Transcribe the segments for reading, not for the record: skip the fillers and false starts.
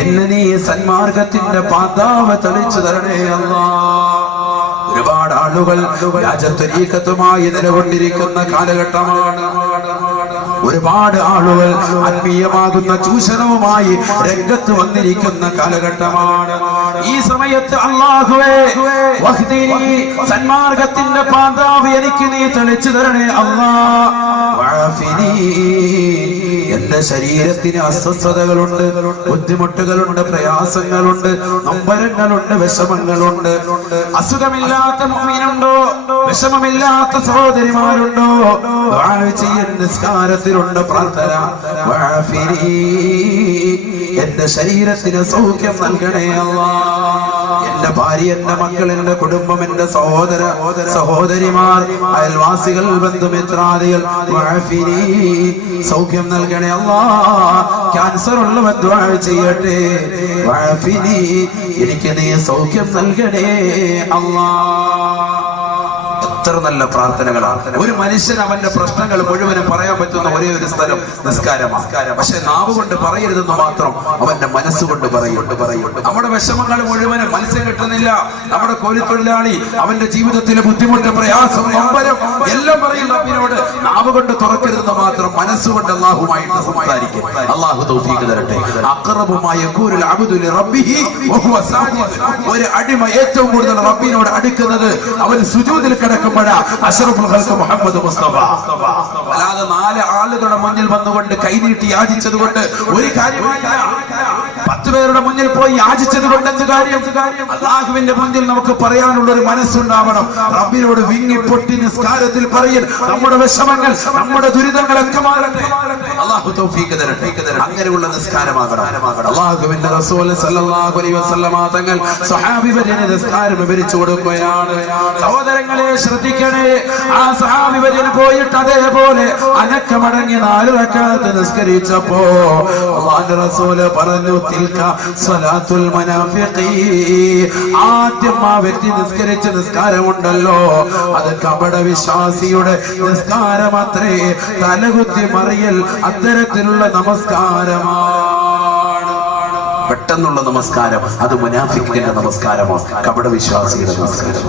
എന്നെ നീ സന്മാർഗത്തിന്റെ പാതാവ് തെളിച്ചു തരണേ അല്ലാഹ്. ഒരുപാട് ആളുകൾ രാജത്വരീക്കത്തുമായി നിലകൊണ്ടിരിക്കുന്ന കാലഘട്ടമാണ്. ഒരുപാട് ആളുകൾ ആത്മീയമാകുന്ന ചൂഷണവുമായി രംഗത്ത് വന്നിരിക്കുന്ന കാലഘട്ടമാണ്. ഈ സമയത്ത് അല്ലാഹുവേ വഹ്ദിനി, സന്മാർഗത്തിന്റെ പാതാവ് എനിക്ക് നീ തെളിച്ചു തരണേ അല്ലാഹ്. വഅഫിനി, എന്റെ ശരീരത്തിന് അസ്വസ്ഥതകളുണ്ട്, ബുദ്ധിമുട്ടുകളുണ്ട്, പ്രയാസങ്ങളുണ്ട്, നൊമ്പരങ്ങളുണ്ട്, വിഷമങ്ങളുണ്ട്. അസുഖമില്ലാത്ത മുഅ്മിനുണ്ടോ? വിഷമമില്ലാത്ത സഹോദരിമാരുണ്ടോ? ദുആ ചെയ്യൽ നിസ്കാരത്തിലുണ്ട് പ്രാർത്ഥന. വഅഫിനി, എന്റെ ശരീരത്തിന് സൗഖ്യം നൽകണേ അല്ലാഹ്. എന്റെ ഭാര്യ, എന്റെ മക്കൾ, എന്റെ കുടുംബം, എന്റെ സഹോദരിമാർ, അയൽവാസികൾ, ബന്ധുമിത്രാദികൾ, വഅഫിനി, സൗഖ്യം നൽകണേ അല്ലാഹ്. ക്യാൻസർ ഉള്ളവർ ദുആ ചെയ്യട്ടെ. വഅഫിനി, എനിക്ക് നീ സൗഖ്യം നൽകണേ അല്ലാഹ്. എത്ര നല്ല പ്രാർത്ഥനകളാണ്. ഒരു മനുഷ്യൻ അവന്റെ പ്രശ്നങ്ങൾ മുഴുവനും പറയാൻ പറ്റുന്ന ഒരേ ഒരു സ്ഥലം നിസ്കാരമാണ്. പക്ഷെ നാവ് കൊണ്ട് പറയരുതെന്ന് മാത്രം അവന്റെ മനസ്സുകൊണ്ട് പറയും. നമ്മുടെ വിഷമങ്ങൾ മുഴുവനും മത്സ്യം കിട്ടുന്നില്ല. നമ്മുടെ കൂലിത്തൊഴിലാളി അവന്റെ ജീവിതത്തിലെ ബുദ്ധിമുട്ട്, പ്രയാസം, നൊമ്പരം എല്ലാം പറയും റബ്ബിനോട്. നാവ് കൊണ്ട് തുറക്കരുതെന്ന് മാത്രം മനസ്സുകൊണ്ട് അല്ലാഹുമായിട്ട് സംസാരിക്കും. അല്ലാഹു തൗഫീഖ് തരട്ടെ. അഖറബുമായ യഖൂലുൽ അബ്ദു ലിറബ്ബിഹി വഹുവ സാജിദ്. ഒരു അടിമ ഏറ്റവും കൂടുതൽ റബ്ബിനോട് അടുക്കുന്നത് അവൻ സുജൂദിൽ കിടക്കും. അഷ്റഫുൽ ഖൽഖ് മുഹമ്മദ് മുസ്തഫ. അല്ലാതെ നാല് ആളുകളുടെ മുന്നിൽ വന്നുകൊണ്ട് കൈനീട്ടി യാചിച്ചത് കൊണ്ട് ഒരു കാര്യമില്ല. 10 പേരുടെ മുന്നിൽ പോയി യാചിച്ചത് കൊണ്ട് എന്ത് കാര്യം? അല്ലാഹുവിന്റെ മുന്നിൽ നമുക്ക് പറയാനുള്ള ഒരു മനസ്സുണ്ടാവണം. റബ്ബിനോട് വിങ്ങി പൊട്ടി നിസ്കാരത്തിൽ പറയൽ നമ്മുടെ വിഷമങ്ങൾ, നമ്മുടെ ദുരിതങ്ങളൊക്കെ മാറട്ടെ. അല്ലാഹു തൗഫീഖ് തരട്ടെ. അങ്ങനെയുള്ള നിസ്കാരമാകണം. അല്ലാഹുവിന്റെ റസൂൽ സല്ലല്ലാഹു അലൈഹി വസല്ലമ തങ്ങൾ സ്വഹാബിവരെ നിസ്കാരം വിവരിച്ചു കൊടുക്കുകയാണ്. സഹോദരങ്ങളെ ശ്രദ്ധിക്കണേ. ആ സഹാബി വര്യൻ പോയിട്ട് അതേപോലെ അനക്കമടങ്ങി 4 റക്അത്ത് നിസ്കരിച്ചപ്പോ അല്ലാഹുവിന്റെ റസൂൽ പറഞ്ഞു, തിൽക സ്വലാത്തുൽ മുനാഫിഖീൻ. ആദ്യം ആ വ്യക്തി നിസ്കരിച്ച നിസ്കാരമുണ്ടല്ലോ, അത് കപട വിശ്വാസിയുടെ നിസ്കാരമത്രേ. തലകുത്തി മറിയൽ അത്തരത്തിലുള്ള നമസ്കാരമാണ്. പെട്ടെന്നുള്ള നമസ്കാരം അത് മുനാഫിക്കിന്റെ നമസ്കാരമാണ്, കപട വിശ്വാസിയുടെ നമസ്കാരം.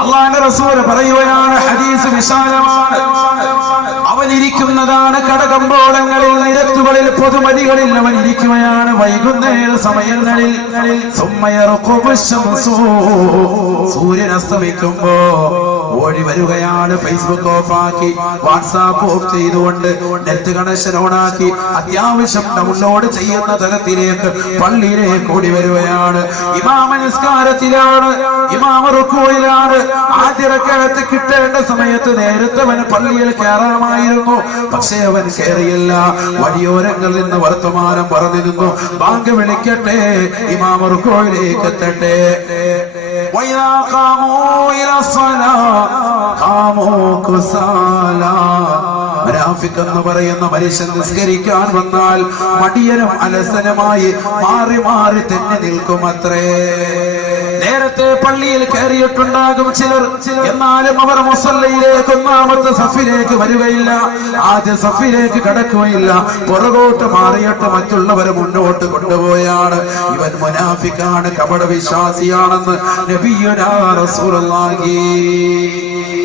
അല്ലാഹുവിന്റെ റസൂൽ പറയുകയാണ്, ഹദീസ് വിശാലമാണ്. അവൻ ഇരിക്കുന്നതാണ് കടകമ്പോളങ്ങളിൽ, നിരത്തുകളിൽ, പൊതുമതികളിൽ അവൻ ഇരിക്കുകയാണ്. വൈകുന്നേര സമയങ്ങളിൽ സൂര്യൻ അസ്തമിക്കുമ്പോ ഓടി വരികയാണ്. ഫേസ്ബുക്ക് ഓഫാക്കി, വാട്സാപ്പ് ഓഫ് ചെയ്തുകൊണ്ട്, നെറ്റ് കണക്ഷൻ ഓണാക്കി, അത്യാവശ്യം ഡൗൺലോഡ് ചെയ്യുന്ന തരത്തിലേക്ക് പള്ളിയിലേക്ക് ഓടി വരികയാണ്. ഇമാമ നിസ്കാരത്തിലാണ്, ഇമാമ റുക്കൂയിലാണ്. ആദ്യ റക്അത്ത് കിട്ടേണ്ട സമയത്ത് നേരത്തെ അവൻ പള്ളിയിൽ കയറാമായിരുന്നു. പക്ഷേ അവൻ കയറിയില്ല. വഴിയോരങ്ങളിൽ നിന്ന് വർത്തമാനം പറഞ്ഞു നിന്നു. ബാങ്ക് വിളിക്കട്ടെ, ഇമാമ റുക്കൂയിലേക്ക് എത്തട്ടെ. മുനാഫിഖ് എന്ന് പറയുന്ന മനുഷ്യൻ നിസ്കരിക്കാൻ വന്നാൽ മടിയനും അലസനുമായി മാറി മാറി തന്നെ നിൽക്കുമത്രേ. നേരത്തെ പള്ളിയിൽ കയറിയിട്ടുണ്ടാകും ചിലർ, എന്നാലും അവർ മുസല്ലയിലേക്ക്, ഒന്നാമത്തെ സഫിലേക്ക് വരികയില്ല, ആദ്യ സഫിലേക്ക് കടക്കുകയില്ല. പുറകോട്ട് മാറിയിട്ട് മറ്റുള്ളവരെ മുന്നോട്ട് കൊണ്ടുപോയാണ്. ഇവൻ മുനാഫിഖാണ്, കപട വിശ്വാസിയാണെന്ന് നബിയുനാ റസൂലുള്ളാഹി.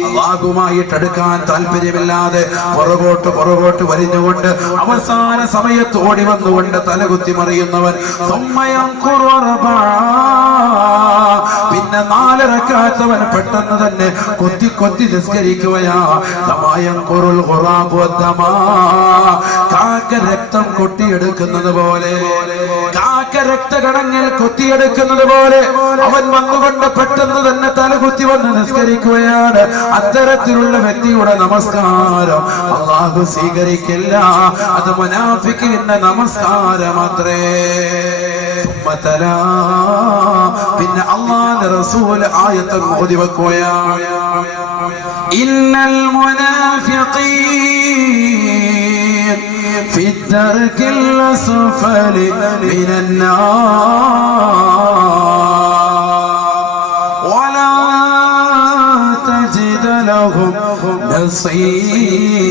അല്ലാഹുവുമായിട്ട് അടുക്കാൻ താല്പര്യമില്ലാതെ പുറകോട്ട് വലിഞ്ഞുകൊണ്ട് അവസാന സമയത്ത് ഓടി വന്നുകൊണ്ട് തലകുത്തി മറിയുന്നവൻ. പിന്നെ 4 റക്അത്തവൻ പെട്ടെന്ന് തന്നെ കൊത്തി നിസ്കരിക്കുകയാ. കാക്ക രക്തം കൊട്ടിയെടുക്കുന്നത് പോലെ, കാക്ക രക്തകണങ്ങൾ കൊത്തിയെടുക്കുന്നത് പോലെ അവൻ വന്നുകൊണ്ട് പെട്ടെന്ന് തന്നെ തലകുത്തി വന്ന് നിസ്കരിക്കുകയാണ്. അത്തരത്തിലുള്ള വ്യക്തിയുടെ നമസ്കാരം അല്ലാഹു സ്വീകരിക്കില്ല. അത് മുനാഫിഖിന്റെ നമസ്കാരമത്രേ. പിന്നെ അല്ലാഹുവിന്റെ റസൂൽ ആയത്ത് ഓതി വെക്കുകയാണ്, ഇന്നൽ മുനാഫിഖീൻ ഫി ദർകിൽ അസ്ഫലി മിനൻ നാർ വലാ തജിദ ലഹും നസീറാ.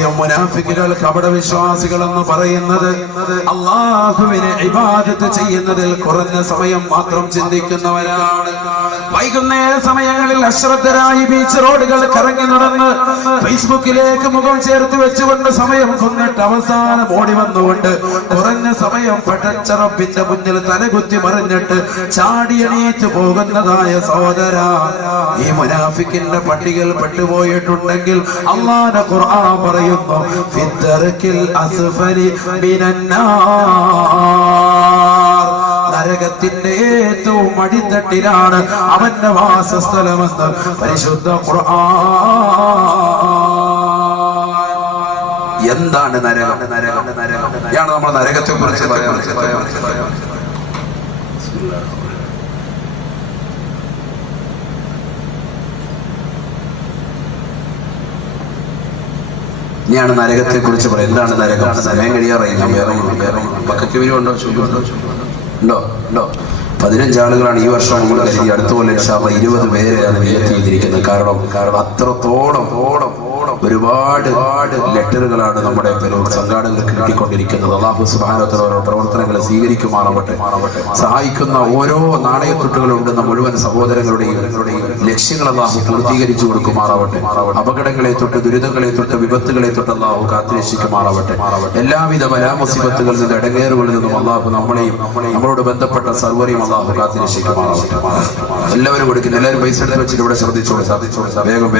വിഷയം മുനാഫിക്കുകൾ കപടവിശ്വാസികൾ എന്ന് പറയുന്നത് അള്ളാഹുവിനെ ഇബാദത്ത് ചെയ്യുന്നതിൽ കുറഞ്ഞ സമയം മാത്രം ചിന്തിക്കുന്നവരാണ്. വൈകുന്നേര സമയങ്ങളിൽ അശ്രദ്ധരായി ബീച്ച് റോഡുകൾ കറങ്ങി നടന്ന് ഫേസ്ബുക്കിലേക്ക് മുഖം ചേർത്ത് വെച്ചുകൊണ്ട് സമയം കൊന്നിട്ട് അവസാനം ഓടി വന്നുകൊണ്ട് കുറഞ്ഞ സമയം പടച്ച റബ്ബിന്റെ മുന്നിൽ തലകുത്തി മറിഞ്ഞിട്ട് ചാടിയണീറ്റ് പോകുന്നതായ സഹോദര, ഈ മുനാഫിക്കിന്റെ പട്ടികയിൽ പെട്ടുപോയിട്ടുണ്ടെങ്കിൽ അല്ലാഹുവിന്റെ ഖുർആൻ പറയുന്നു ഫിദ്ദർക്കിൽ അസ്ഫലി മിനന്നാർ, നരകത്തിന്റെ ഏറ്റവും അടിത്തട്ടിലാണ് അവന്റെ വാസസ്ഥലമെന്ന് പരിശുദ്ധ ഖുർആൻ. എന്താണ് നരകം? ഇതാണ് നമ്മൾ നരകത്തെ കുറിച്ച് ഇനിയാണ് നരകത്തെ കുറിച്ച് പറയാം. എന്താണ് നരകം? സമയം കഴിയാറായി. ഞാൻ വേറെ പക്കയ്ക്ക് വരുമുണ്ടോ? ഉണ്ടോ? 15 ആളുകളാണ് ഈ വർഷം നമ്മൾ കരുതി. അടുത്ത പോലെ 20 പേരെയാണ് നിയത്ത് ചെയ്തിരിക്കുന്നത്. കാരണം അത്രത്തോളം ഒരുപാട് ലെറ്ററുകളാണ് നമ്മുടെ സംഘാടകർക്ക് കിട്ടിക്കൊണ്ടിരിക്കുന്നത്. അല്ലാഹു സുബ്ഹാനഹു വ തആല പ്രവർത്തനങ്ങളെ സ്വീകരിക്കുമാറാവട്ടെ. സഹായിക്കുന്ന ഓരോ നാണയത്തുട്ടുകളുണ്ടെന്ന മുഴുവൻ സഹോദരങ്ങളുടെയും ലക്ഷ്യങ്ങൾ അല്ലാഹു പൂർത്തീകരിച്ചു കൊടുക്കുമാറാവട്ടെ. അപകടങ്ങളെ തൊട്ട്, ദുരിതങ്ങളെ തൊട്ട്, വിപത്തുകളെ തൊട്ട് അല്ലാഹു കാത്തുരക്ഷിക്കുമാറാവട്ടെ. എല്ലാവിധ ബലാമുസീബത്തുകളിൽ നിന്ന്, ഇടങ്ങേറുകളിൽ നിന്നും അല്ലാഹു നമ്മളെയും നമ്മളോട് ബന്ധപ്പെട്ട സർവ്വരെയും അല്ലാഹു കാത്തുരക്ഷിക്കുമാറാവട്ടെ. എല്ലാവരും കൊടുക്കുന്നു. എല്ലാവരും പൈസ എടുത്ത് വെച്ചിട്ട് ഇവിടെ ശ്രദ്ധിച്ചോളൂ. വേഗം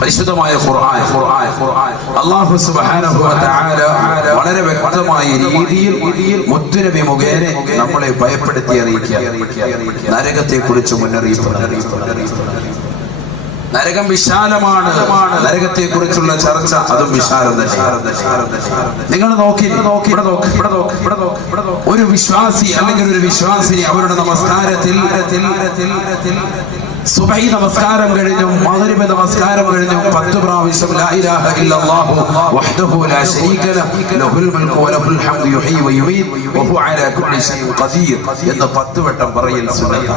പരിശുദ്ധമായ ഖുർആൻ അല്ലാഹു സുബ്ഹാനഹു വ തആല വളരെ വ്യക്തമായ രീതിയിൽ മുത്തുനബി മുഖേന നമ്മളെ ഭയപ്പെടുത്തി അറിയിക്കുക. നരകത്തെ കുറിച്ച് മുന്നറിയിപ്പ്. നരകം വിശാലമാണ്. നരകത്തെ കുറിച്ചുള്ള ചർച്ച അതും വിശാലം തന്നെ. നിങ്ങൾ നോക്കി ഒരു വിശ്വാസി അല്ലെങ്കിൽ ഒരു വിശ്വാസിനി അവരുടെ നമസ്കാരത്തിൽ സുബഹി നമസ്കാരം കഴിഞ്ഞു, മഗ്രിബ് നമസ്കാരം കഴിഞ്ഞു 10 പ്രാവശ്യം ലാ ഇലാഹ ഇല്ലല്ലാഹു വഹ്ദഹു ലാ ശരീക ലഹു ലഹുൽ മുൽക്കു വലഹുൽ ഹംദു യുഹ്യി വയുമീത് വഹുവ അലാ കുല്ലി ഷൈഇൻ ഖദീർ എന്ന് 10 വട്ടം പറയൽ സുന്നത്ത്.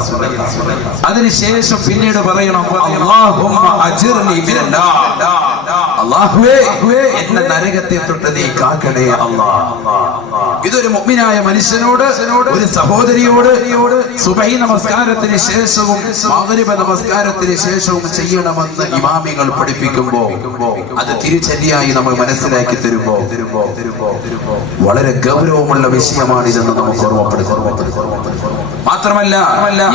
അതിനുശേഷം പിന്നീട് പറയണം അല്ലാഹുമ്മ അജിർനി മിനന്നാർ, അല്ലാഹുവേ എന്നെ നരകത്തെ തൊട്ട് നീ കാക്കണേ അല്ലാഹ്. ഇതൊരു മുഅ്മിനായ മനുഷ്യനോട്, ഒരു സഹോദരിയോട് സുബഹി നമസ്കാരത്തിന് ശേഷവും മഗ്രിബ് നമസ്കാരത്തിന് ശേഷവും ചെയ്യണമെന്ന് ഇമാമികൾ പഠിപ്പിക്കുമ്പോൾ അത് തിരിച്ചടിയായി നമ്മൾ മനസ്സിലാക്കി തരുമ്പോ വളരെ ഗൗരവമുള്ള വിഷയമാണിതെന്ന് നമുക്ക് ഓർമ്മപ്പെടുത്തും. മാത്രമല്ല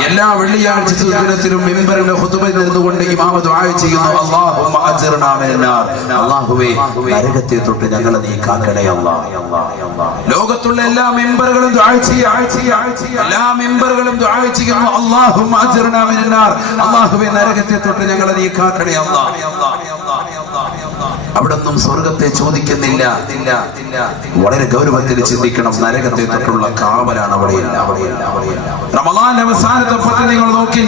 എല്ലാ വെള്ളിയാഴ്ച ദിനത്തിലും മിമ്പറിന്റെ ഖുതുബയിൽ നിന്നുകൊണ്ട് ഇമാം ദുആ ചെയ്യുന്നു അല്ലാഹുമ്മ അജ്ർനാ മിനന്നാർ, അല്ലാഹുവേ നരകത്തെ തൊട്ട് ഞങ്ങളെ നീ കാക്കണേ അല്ലാഹ്. ലോകത്തുള്ള എല്ലാ മിമ്പറുകളും ദുആ ചെയ്യുന്നു അല്ലാഹുമ്മ അജ്ർനാ മിനന്നാർ, അല്ലാഹുവേ നരകത്തെ തൊട്ട് ഞങ്ങളെ നീ കാക്കണേ അല്ലാഹ്. അവിടൊന്നും സ്വർഗത്തെ ചോദിക്കുന്നില്ല. വളരെ ഗൗരവത്തിൽ ചിന്തിക്കണം. നരകത്തെ തൊട്ടുള്ള കാവലാണ് അവിടെയില്ല. റമളാന്റെ അവസാനത്തെ പദ്ധതി നിങ്ങൾ നോക്കി,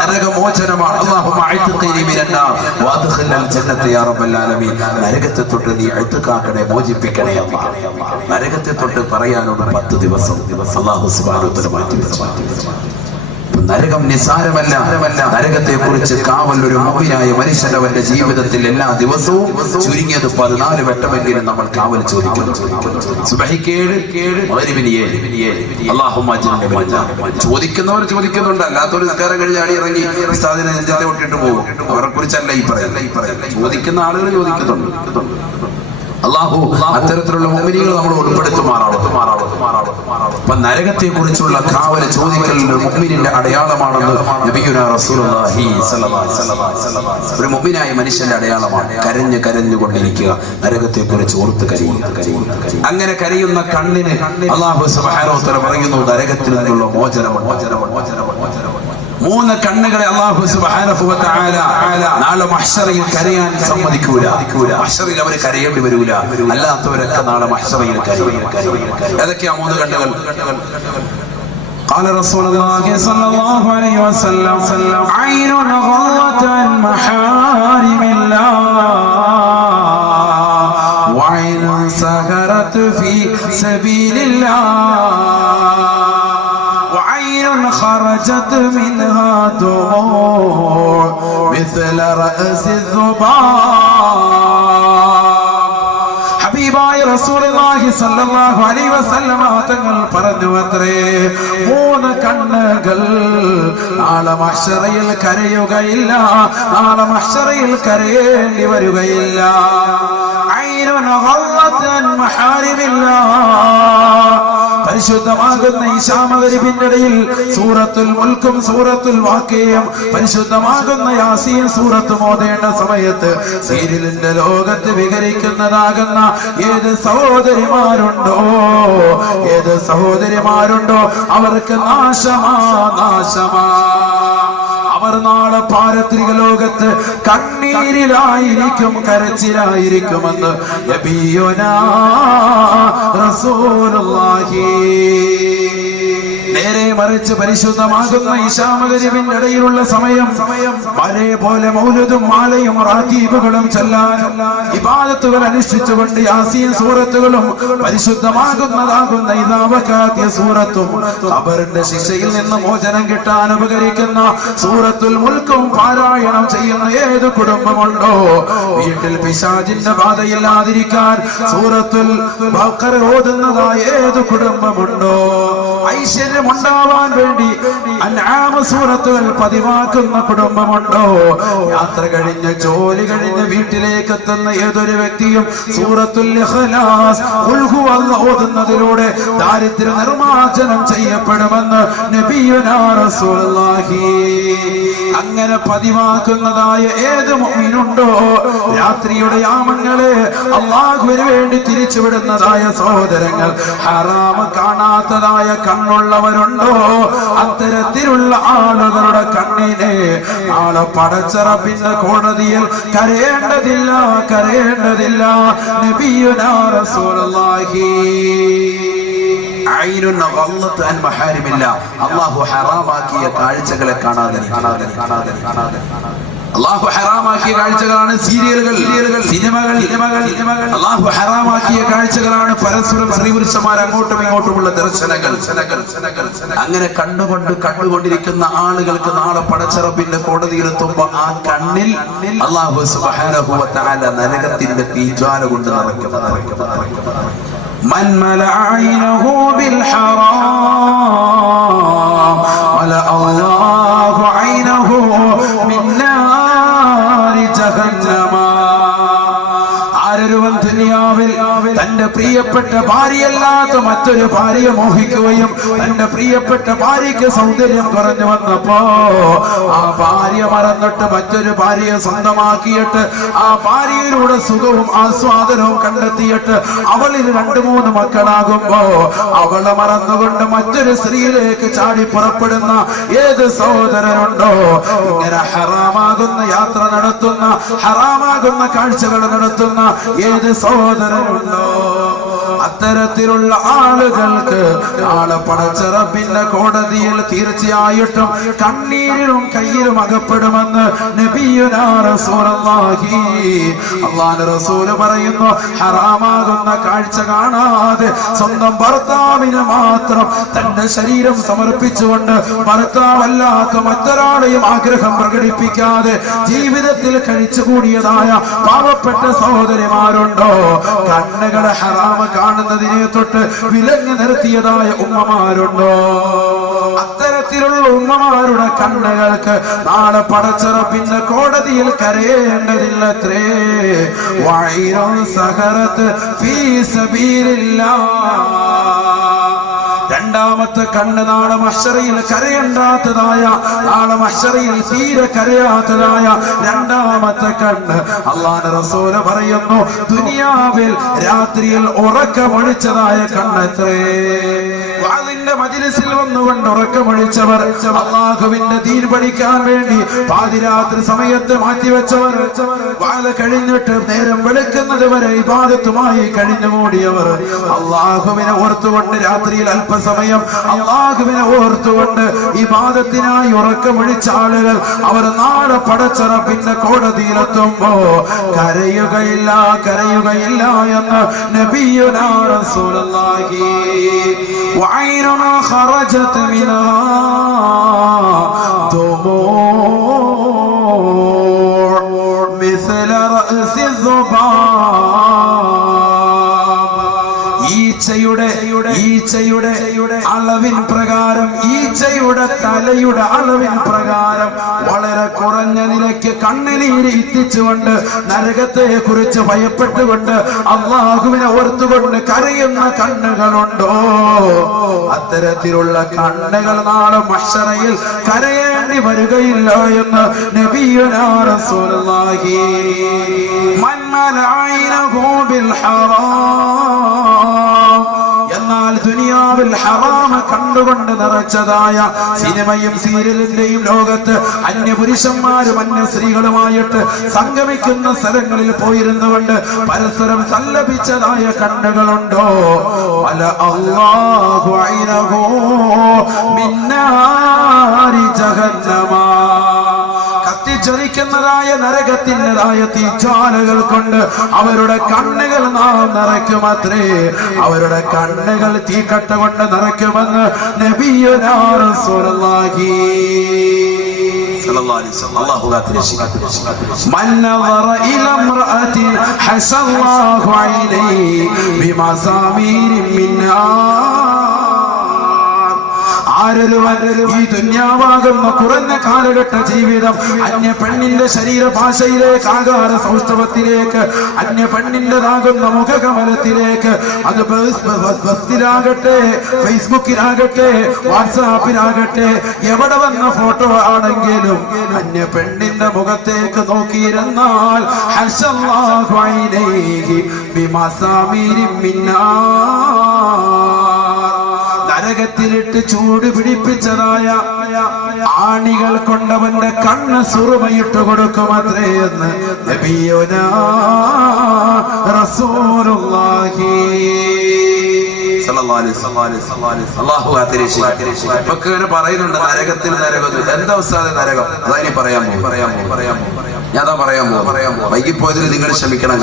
നരകമോചനമാണ്. അല്ലാഹുമ്മ അഅ്തിഖ്നി മിനന്നാർ വഅദ്ഖിൽനൽ ജന്നത യാ റബ്ബൽ ആലമീൻ, നരകത്തെ തൊട്ട് നീ അഅ്തിഖാക്കണേ, മോചിപ്പിക്കണേ അല്ലാഹ്. നരകത്തെ തൊട്ട് പറയാനുള്ള 10 ദിവസം അല്ലാഹു സുബ്ഹാനഹു വ തആല മാറ്റിവെച്ചു. നരകം നിസാരമല്ല. നരകത്തെ കുറിച്ച് കാവൽ ഒരു മുഅ്മിനായ മനുഷ്യൻ അവന്റെ ജീവിതത്തിൽ എല്ലാ ദിവസവും ചുരുങ്ങിയത് 14 വട്ടമെങ്കിലും നമ്മൾ കാവൽ ചോദിക്കണം. സുബഹിക്ക് 7, മഗ്രിബിന് 7. അല്ലാഹുമ്മ അജ്ർനി മിനന്നാർ. ചോദിക്കുന്നവർ ചോദിക്കുന്നുണ്ട്, അല്ലാത്തവർ നിസ്കാരം കഴിഞ്ഞ് ആടി ഇറങ്ങി ഉസ്താദിനെ നെഞ്ചത്തെ ഒട്ടിട്ട് പോകും. അവരെ കുറിച്ചല്ല ഈ പറയുന്നത്. ചോദിക്കുന്ന ആളുകൾ ചോദിക്കുന്നുണ്ട്. അല്ലാഹു അത്തരത്തിലുള്ള മുഅ്മിനീകൾ നമ്മൾ ഉൾപ്പെടുത്തുമാറാവട്ടെ. അപ്പൊ നരകത്തെ കുറിച്ചുള്ള കാവൽ ചോദിക്കൽ മുഅ്മിനിന്റെ അടയാളമാണെന്ന് നബിയുനാ റസൂലുള്ളാഹി സ്വല്ലല്ലാഹു അലൈഹി വസല്ലം. ഒരു മുഅ്മിനായ മനുഷ്യന്റെ അടയാളമാണ് കരഞ്ഞുകൊണ്ടിരിക്കുക, നരകത്തെ കുറിച്ച് ഓർത്ത് കരയുക. അങ്ങനെ കരയുന്ന കണ്ണിന് അല്ലാഹു സുബ്ഹാനഹു വ തആല പറയുന്നു നരകത്തിൽ നിന്നുള്ള മോചനം. 3 കണ്ണുകളെ അല്ലാഹു സുബ്ഹാനഹു വ തആല നാളെ മഹ്ശറിൽ കരയാൻ സമ്മതിക്കൂല. മഹ്ശറിൽ അവർ കരയേണ്ടി വരൂല. അല്ലാത്തവരൊക്കെ നാളെ മഹ്ശറിൽ കരയും. ഏതൊക്കെയാ 3 കണ്ണുകൾ? قال رسول الله صلى الله عليه وسلم عين غضت عن محارم الله وعين سهرت في سبيل الله خرجت منها دموع من مثل رأس الذباب. ഹബീബായ റസൂലുള്ളാഹി സ്വല്ലല്ലാഹു അലൈഹി വസല്ലമ തങ്ങൾ പറഞ്ഞു അത്രേ, 3 കണ്ണുകൾ നാളെ മഹ്ശറയിൽ കരയുകയില്ല, നാളെ മഹ്ശറയിൽ കരയേണ്ടി വരികയില്ല. ഐനുൻ ഗളത്ത് അൻ മഹാരിമില്ലാഹ്. പരിശുദ്ധമാകുന്ന ഇശാമഗ്രിബിന്റെ ഇടയിൽ സൂറത്തുൽ മുൽക്കും സൂറത്തുൽ വാഖിയയും പരിശുദ്ധമാകുന്ന യാസീൻ സൂറത്തും ഓതേണ്ട സമയത്ത് സീരിയലിന്റെ ലോകത്ത് വിഹരിക്കുന്നതാകുന്ന ഏത് സഹോദരിമാരുണ്ടോ അവർക്ക് നാശമാ. അവർ നാളെ പാരത്രിക ലോകത്ത് കണ്ണീരിലായിരിക്കും, കരച്ചിലായിരിക്കുമെന്ന് നബിയുനാ റസൂലുള്ളാഹി. നേരെ മറിച്ച് പരിശുദ്ധമാകുന്ന ഇശാമഗ്രിബിന്റെ ഇടയിലുള്ള സമയം പഴയപോലെ മൗലിദും മാലയും റാത്തീബുകളും ചൊല്ലാൻ, ഇബാദത്തുകൾ അനുഷ്ഠിച്ചുകൊണ്ട് യാസീൻ സൂറത്തുകളും പരിശുദ്ധമാകുന്നതാകുന്ന ഇദാ വഖഅത്തിയ സൂറത്തും ഖബറിന്റെ ശിക്ഷയിൽ നിന്ന് മോചനം കിട്ടാൻ ഉപകരിക്കുന്ന സൂറത്തുൽ മുൽക്കും പാരായണം ചെയ്യുന്ന ഏത് കുടുംബമുണ്ടോ, വീട്ടിൽ പിശാചിന്റെ ബാധയില്ലാതിരിക്കാൻ സൂറത്തുൽ ബഖറ ഓതുന്നതായ ഏത് കുടുംബമുണ്ടോ, ഐശ്വര്യമുണ്ടാവാൻ വേണ്ടി അൻആം സൂറത്തുകൾ പതിവാക്കുന്ന കുടുംബമുണ്ടോ, യാത്ര കഴിഞ്ഞ് ജോലി കഴിഞ്ഞ് വീട്ടിലേക്ക് എത്തുന്ന ഏതൊരു വ്യക്തിയും സൂറത്തുൽ ഇഖ്ലാസ് ഖുൽ ഹുവല്ലാഹു ഓതുന്നതിലൂടെ ദാരിദ്ര്യ നിർമ്മാർജ്ജനം ചെയ്യപ്പെടുമെന്ന് നബിയുനാ റസൂലുള്ളാഹി. അങ്ങനെ പതിവാക്കുന്നതായ ഏത് മുഅ്മിനുണ്ടോ, രാത്രിയുടെ യാമങ്ങളെ അല്ലാഹുവിന് വേണ്ടി തിരിച്ചുവിടുന്നതായ സഹോദരങ്ങൾ, ഹറാം കാണാത്തതായ കണ്ണുള്ളവരുണ്ടോ, അത്തരത്തിലുള്ള ആളുകളുടെ കണ്ണിനെ നാളെ പടച്ച റബ്ബിന്റെ കോടതിയിൽ കരയേണ്ടതില്ല. നബിയുനാ റസൂലുള്ളാഹി. ഐനുൻ ഗളത്ത് അൻ മഹാരിമില്ലാഹ്. അല്ലാഹു ഹറാമാക്കിയ കാഴ്ചകളെ കാണാതെ അല്ലാഹു ഹറാമാക്കിയ കാഴ്ചകളാണ് സീരിയലുകൾ, സിനിമകൾ. അല്ലാഹു ഹറാമാക്കിയ കാഴ്ചകളാണ് പരസ്പരം സ്ത്രീപുരുഷന്മാർ അങ്ങോട്ടും ഇങ്ങോട്ടുമുള്ള ദർശനങ്ങൾ. അങ്ങനെ കണ്ടുകൊണ്ടിരിക്കുന്ന ആളുകൾക്ക് നാളെ പടച്ച റബ്ബിന്റെ കോടതിയിലെത്തുമ്പോൾ ആ കണ്ണിൽ അല്ലാഹു സുബ്ഹാനഹു വ തആല നരകത്തിന്റെ തീജ്വാല കൊണ്ട് നിറയ്ക്കും. من ملأ عينه بالحرام ملأ الله عينه من نار جهنم. ആരൊരുവൻ ദുനിയാവിൽ തന്റെ പ്രിയപ്പെട്ട ഭാര്യയല്ലാത്ത മറ്റൊരു ഭാര്യയെ മോഹിക്കുകയും തന്റെ പ്രിയപ്പെട്ട ഭാര്യയ്ക്ക് സൗന്ദര്യം കുറഞ്ഞു വന്നപ്പോ ആ ഭാര്യ മറന്നിട്ട് മറ്റൊരു ഭാര്യയെ സ്വന്തമാക്കിയിട്ട് ആ ഭാര്യയിലൂടെ സുഖവും ആസ്വാദനവും കണ്ടെത്തിയിട്ട് അവളിൽ 2-3 മക്കളാകുമ്പോ അവളെ മറന്നുകൊണ്ട് മറ്റൊരു സ്ത്രീയിലേക്ക് ചാടി പുറപ്പെടുന്ന ഏത് സഹോദരനുണ്ടോ, ഇങ്ങനെ ഹറാമാകുന്ന യാത്ര നടത്തുന്ന, ഹറാമാകുന്ന കാഴ്ചകൾ നടത്തുന്ന ഏത് സഹോദരനുണ്ടോ, അത്തരത്തിലുള്ള ആളുകൾക്ക് നാളെ പടച്ച റബ്ബിന്റെ കോടതിയിൽ തീർച്ചയായിട്ടും കണ്ണീരിലും കയ്യിലും അകപ്പെടുമെന്ന് നബിയുനാ റസൂലുള്ളാഹി. അല്ലാഹുവിന്റെ റസൂല് പറയുന്നു, ഹറാമാകുന്ന കാഴ്ച കാണാതെ സ്വന്തം ഭർത്താവിന് മാത്രം തന്റെ ശരീരം സമർപ്പിച്ചുകൊണ്ട് ഭർത്താവല്ലാത്ത മറ്റൊരാളെയും ആഗ്രഹം പ്രകടിപ്പിക്കാതെ ജീവിതത്തിൽ കഴിച്ചുകൂടിയതായ പാവപ്പെട്ട സഹോദരിമാരുണ്ടോ, കണ്ണുകളെ ഹറാമ കാണുന്നതിനെ തൊട്ട് വിലങ്ങ് നിർത്തിയതായ ഉമ്മമാരുണ്ടോ, അത്തരത്തിലുള്ള ഉമ്മമാരുടെ കണ്ണുകൾക്ക് നാളെ പടച്ച റബ്ബിന്റെ കോടതിയിൽ കരയേണ്ടതില്ലത്രേ. വൈറൻ സഹറത്ത് ഫീ സബീലില്ലാഹ്. രണ്ടാമത്തെ കണ്ണ് നാളെ മഹ്ശറയിൽ കരയണ്ടാത്തതായ, നാളെ മഹ്ശറയിൽ തീരെ കരയാത്തതായ രണ്ടാമത്തെ കണ്ണ് അല്ലാഹുവിന്റെ റസൂൽ പറയുന്നു, ദുനിയാവിൽ രാത്രിയിൽ ഉറക്കമൊഴിച്ചതായ കണ്ണെത്രേ. വാളിന്റെ മജ്‌ലിസിൽ വന്നുകൊണ്ട് ഉറക്കമൊഴിച്ചവർ, അല്ലാഹുവിന്റെ ദീൻ പഠിക്കാൻ വേണ്ടി പാതിരാത്രി സമയത്ത് മാറ്റിവെച്ചവർ, വാള് കഴിഞ്ഞിട്ട് നേരം വെളുക്കുന്നത് വരെ ഇബാദത്തുമായി കഴിഞ്ഞുകൂടിയവർ, അല്ലാഹുവിനെ ഓർത്തുകൊണ്ട് രാത്രിയിൽ അല്പസമയം അല്ലാഹുവിനെ ഓർത്തുകൊണ്ട് ഇബാദത്തിനായി ഉറക്കമൊഴിച്ച ആളുകൾ അവർ നാളെ പടച്ച റബ്ബിന്റെ കോടതിയിലെത്തുമ്പോ കരയുകയില്ല എന്ന് നബിയുനാ റസൂലുള്ളാഹി. വഅയ്നുന ഖറജത് മിൻഹാ ദുമൂ ഈച്ചയുടെ അളവിൻ പ്രകാരം, ഈച്ചയുടെ തലയുടെ അളവിൻ പ്രകാരം വളരെ കുറഞ്ഞ നിലയ്ക്ക് കണ്ണുനീര് എത്തിച്ചുകൊണ്ട് നരകത്തെ കുറിച്ച് ഭയപ്പെട്ടുകൊണ്ട് അല്ലാഹുവിനെ ഓർത്തുകൊണ്ട് കരയുന്ന കണ്ണുകളുണ്ടോ? അത്തരത്തിലുള്ള കണ്ണുകൾ നാളെ മഹ്ശറയിൽ കരയേണ്ടി വരികയില്ല എന്ന് നബിയുനാ റസൂലുള്ളാഹി. മൻ മലഅനഹു ബിൽ ഹറാം, എന്നാൽ ദുനിയാവിൽ ഹറാമ കണ്ടുകൊണ്ട് നിറച്ചതായ സിനിമയും സീരിയലിന്റെയും ലോകത്ത് അന്യപുരുഷന്മാരും അന്യ സ്ത്രീകളുമായിട്ട് സംഗമിക്കുന്ന സ്ഥലങ്ങളിൽ പോയിരുന്നുകൊണ്ട് പരസ്പരം സല്ലപിച്ചതായ കണ്ണുകളുണ്ടോ? വല അല്ലാഹു ഐനഹു മിൻ നാരി ജഹന്നമ, കത്തിച്ചൊരിക്കുന്നതായ നരകത്തിൻ്റെതായ തീജ്വാലകൾ കൊണ്ട് അവരുടെ കണ്ണുകൾ നാം നിറയ്ക്കുമത്രേ. അവരുടെ കണ്ണുകൾ തീക്കട്ട കൊണ്ട് നിറയ്ക്കുമെന്ന് നബിയുനാ റസൂലുള്ളാഹി സ്വല്ലല്ലാഹു അലൈഹി വസല്ലം. അല്ലാഹു മൻ നദറ ഇലാ ഇംറഅതി ഹസല്ലാഹു അലൈഹി ബിമസാമീരിൻ മിൻ ആരൊരുവൻ ഈ ദുന്യാവാകുന്ന കുറഞ്ഞ കാലഘട്ട ജീവിതം അന്യ പെണ്ണിന്റെ ശരീരഭാഷയിലേക്ക്, ആകാര സൗഷ്ഠവത്തിലേക്ക്, അന്യ പെണ്ണിൻ്റെതാകുന്ന മുഖകമലത്തിലേക്ക്, അത് ബസ്സിലാകട്ടെ, ഫേസ്ബുക്കിലാകട്ടെ, വാട്സാപ്പിലാകട്ടെ, എവിടെ വന്ന ഫോട്ടോ ആണെങ്കിലും അന്യ പെണ്ണിന്റെ മുഖത്തേക്ക് നോക്കിയിരുന്നാൽ ഹസല്ലാഹു അലൈഹി ബിമസാമീരിൻ മിൻ നരകത്തിലിട്ട് ചൂട് പിടിപ്പിച്ചതായ ആണികൾ കൊണ്ടവന്റെ കണ്ണ് സുറുമയിട്ട് കൊടുക്കുമത്രേ എന്ന് നബിയുനാ റസൂലുള്ളാഹി സ്വല്ലല്ലാഹു അലൈഹി വസല്ലം. അല്ലാഹു ഇങ്ങനെ പറയുന്നുണ്ട് നരകത്തിൽ നരകം. എന്താ ഉസ്താദേ നരകം? അതാ പറയാൻ ഞാനതാ പറയാൻ പോകും. വൈകിപ്പോയതിൽ നിങ്ങൾ ക്ഷമിക്കണം.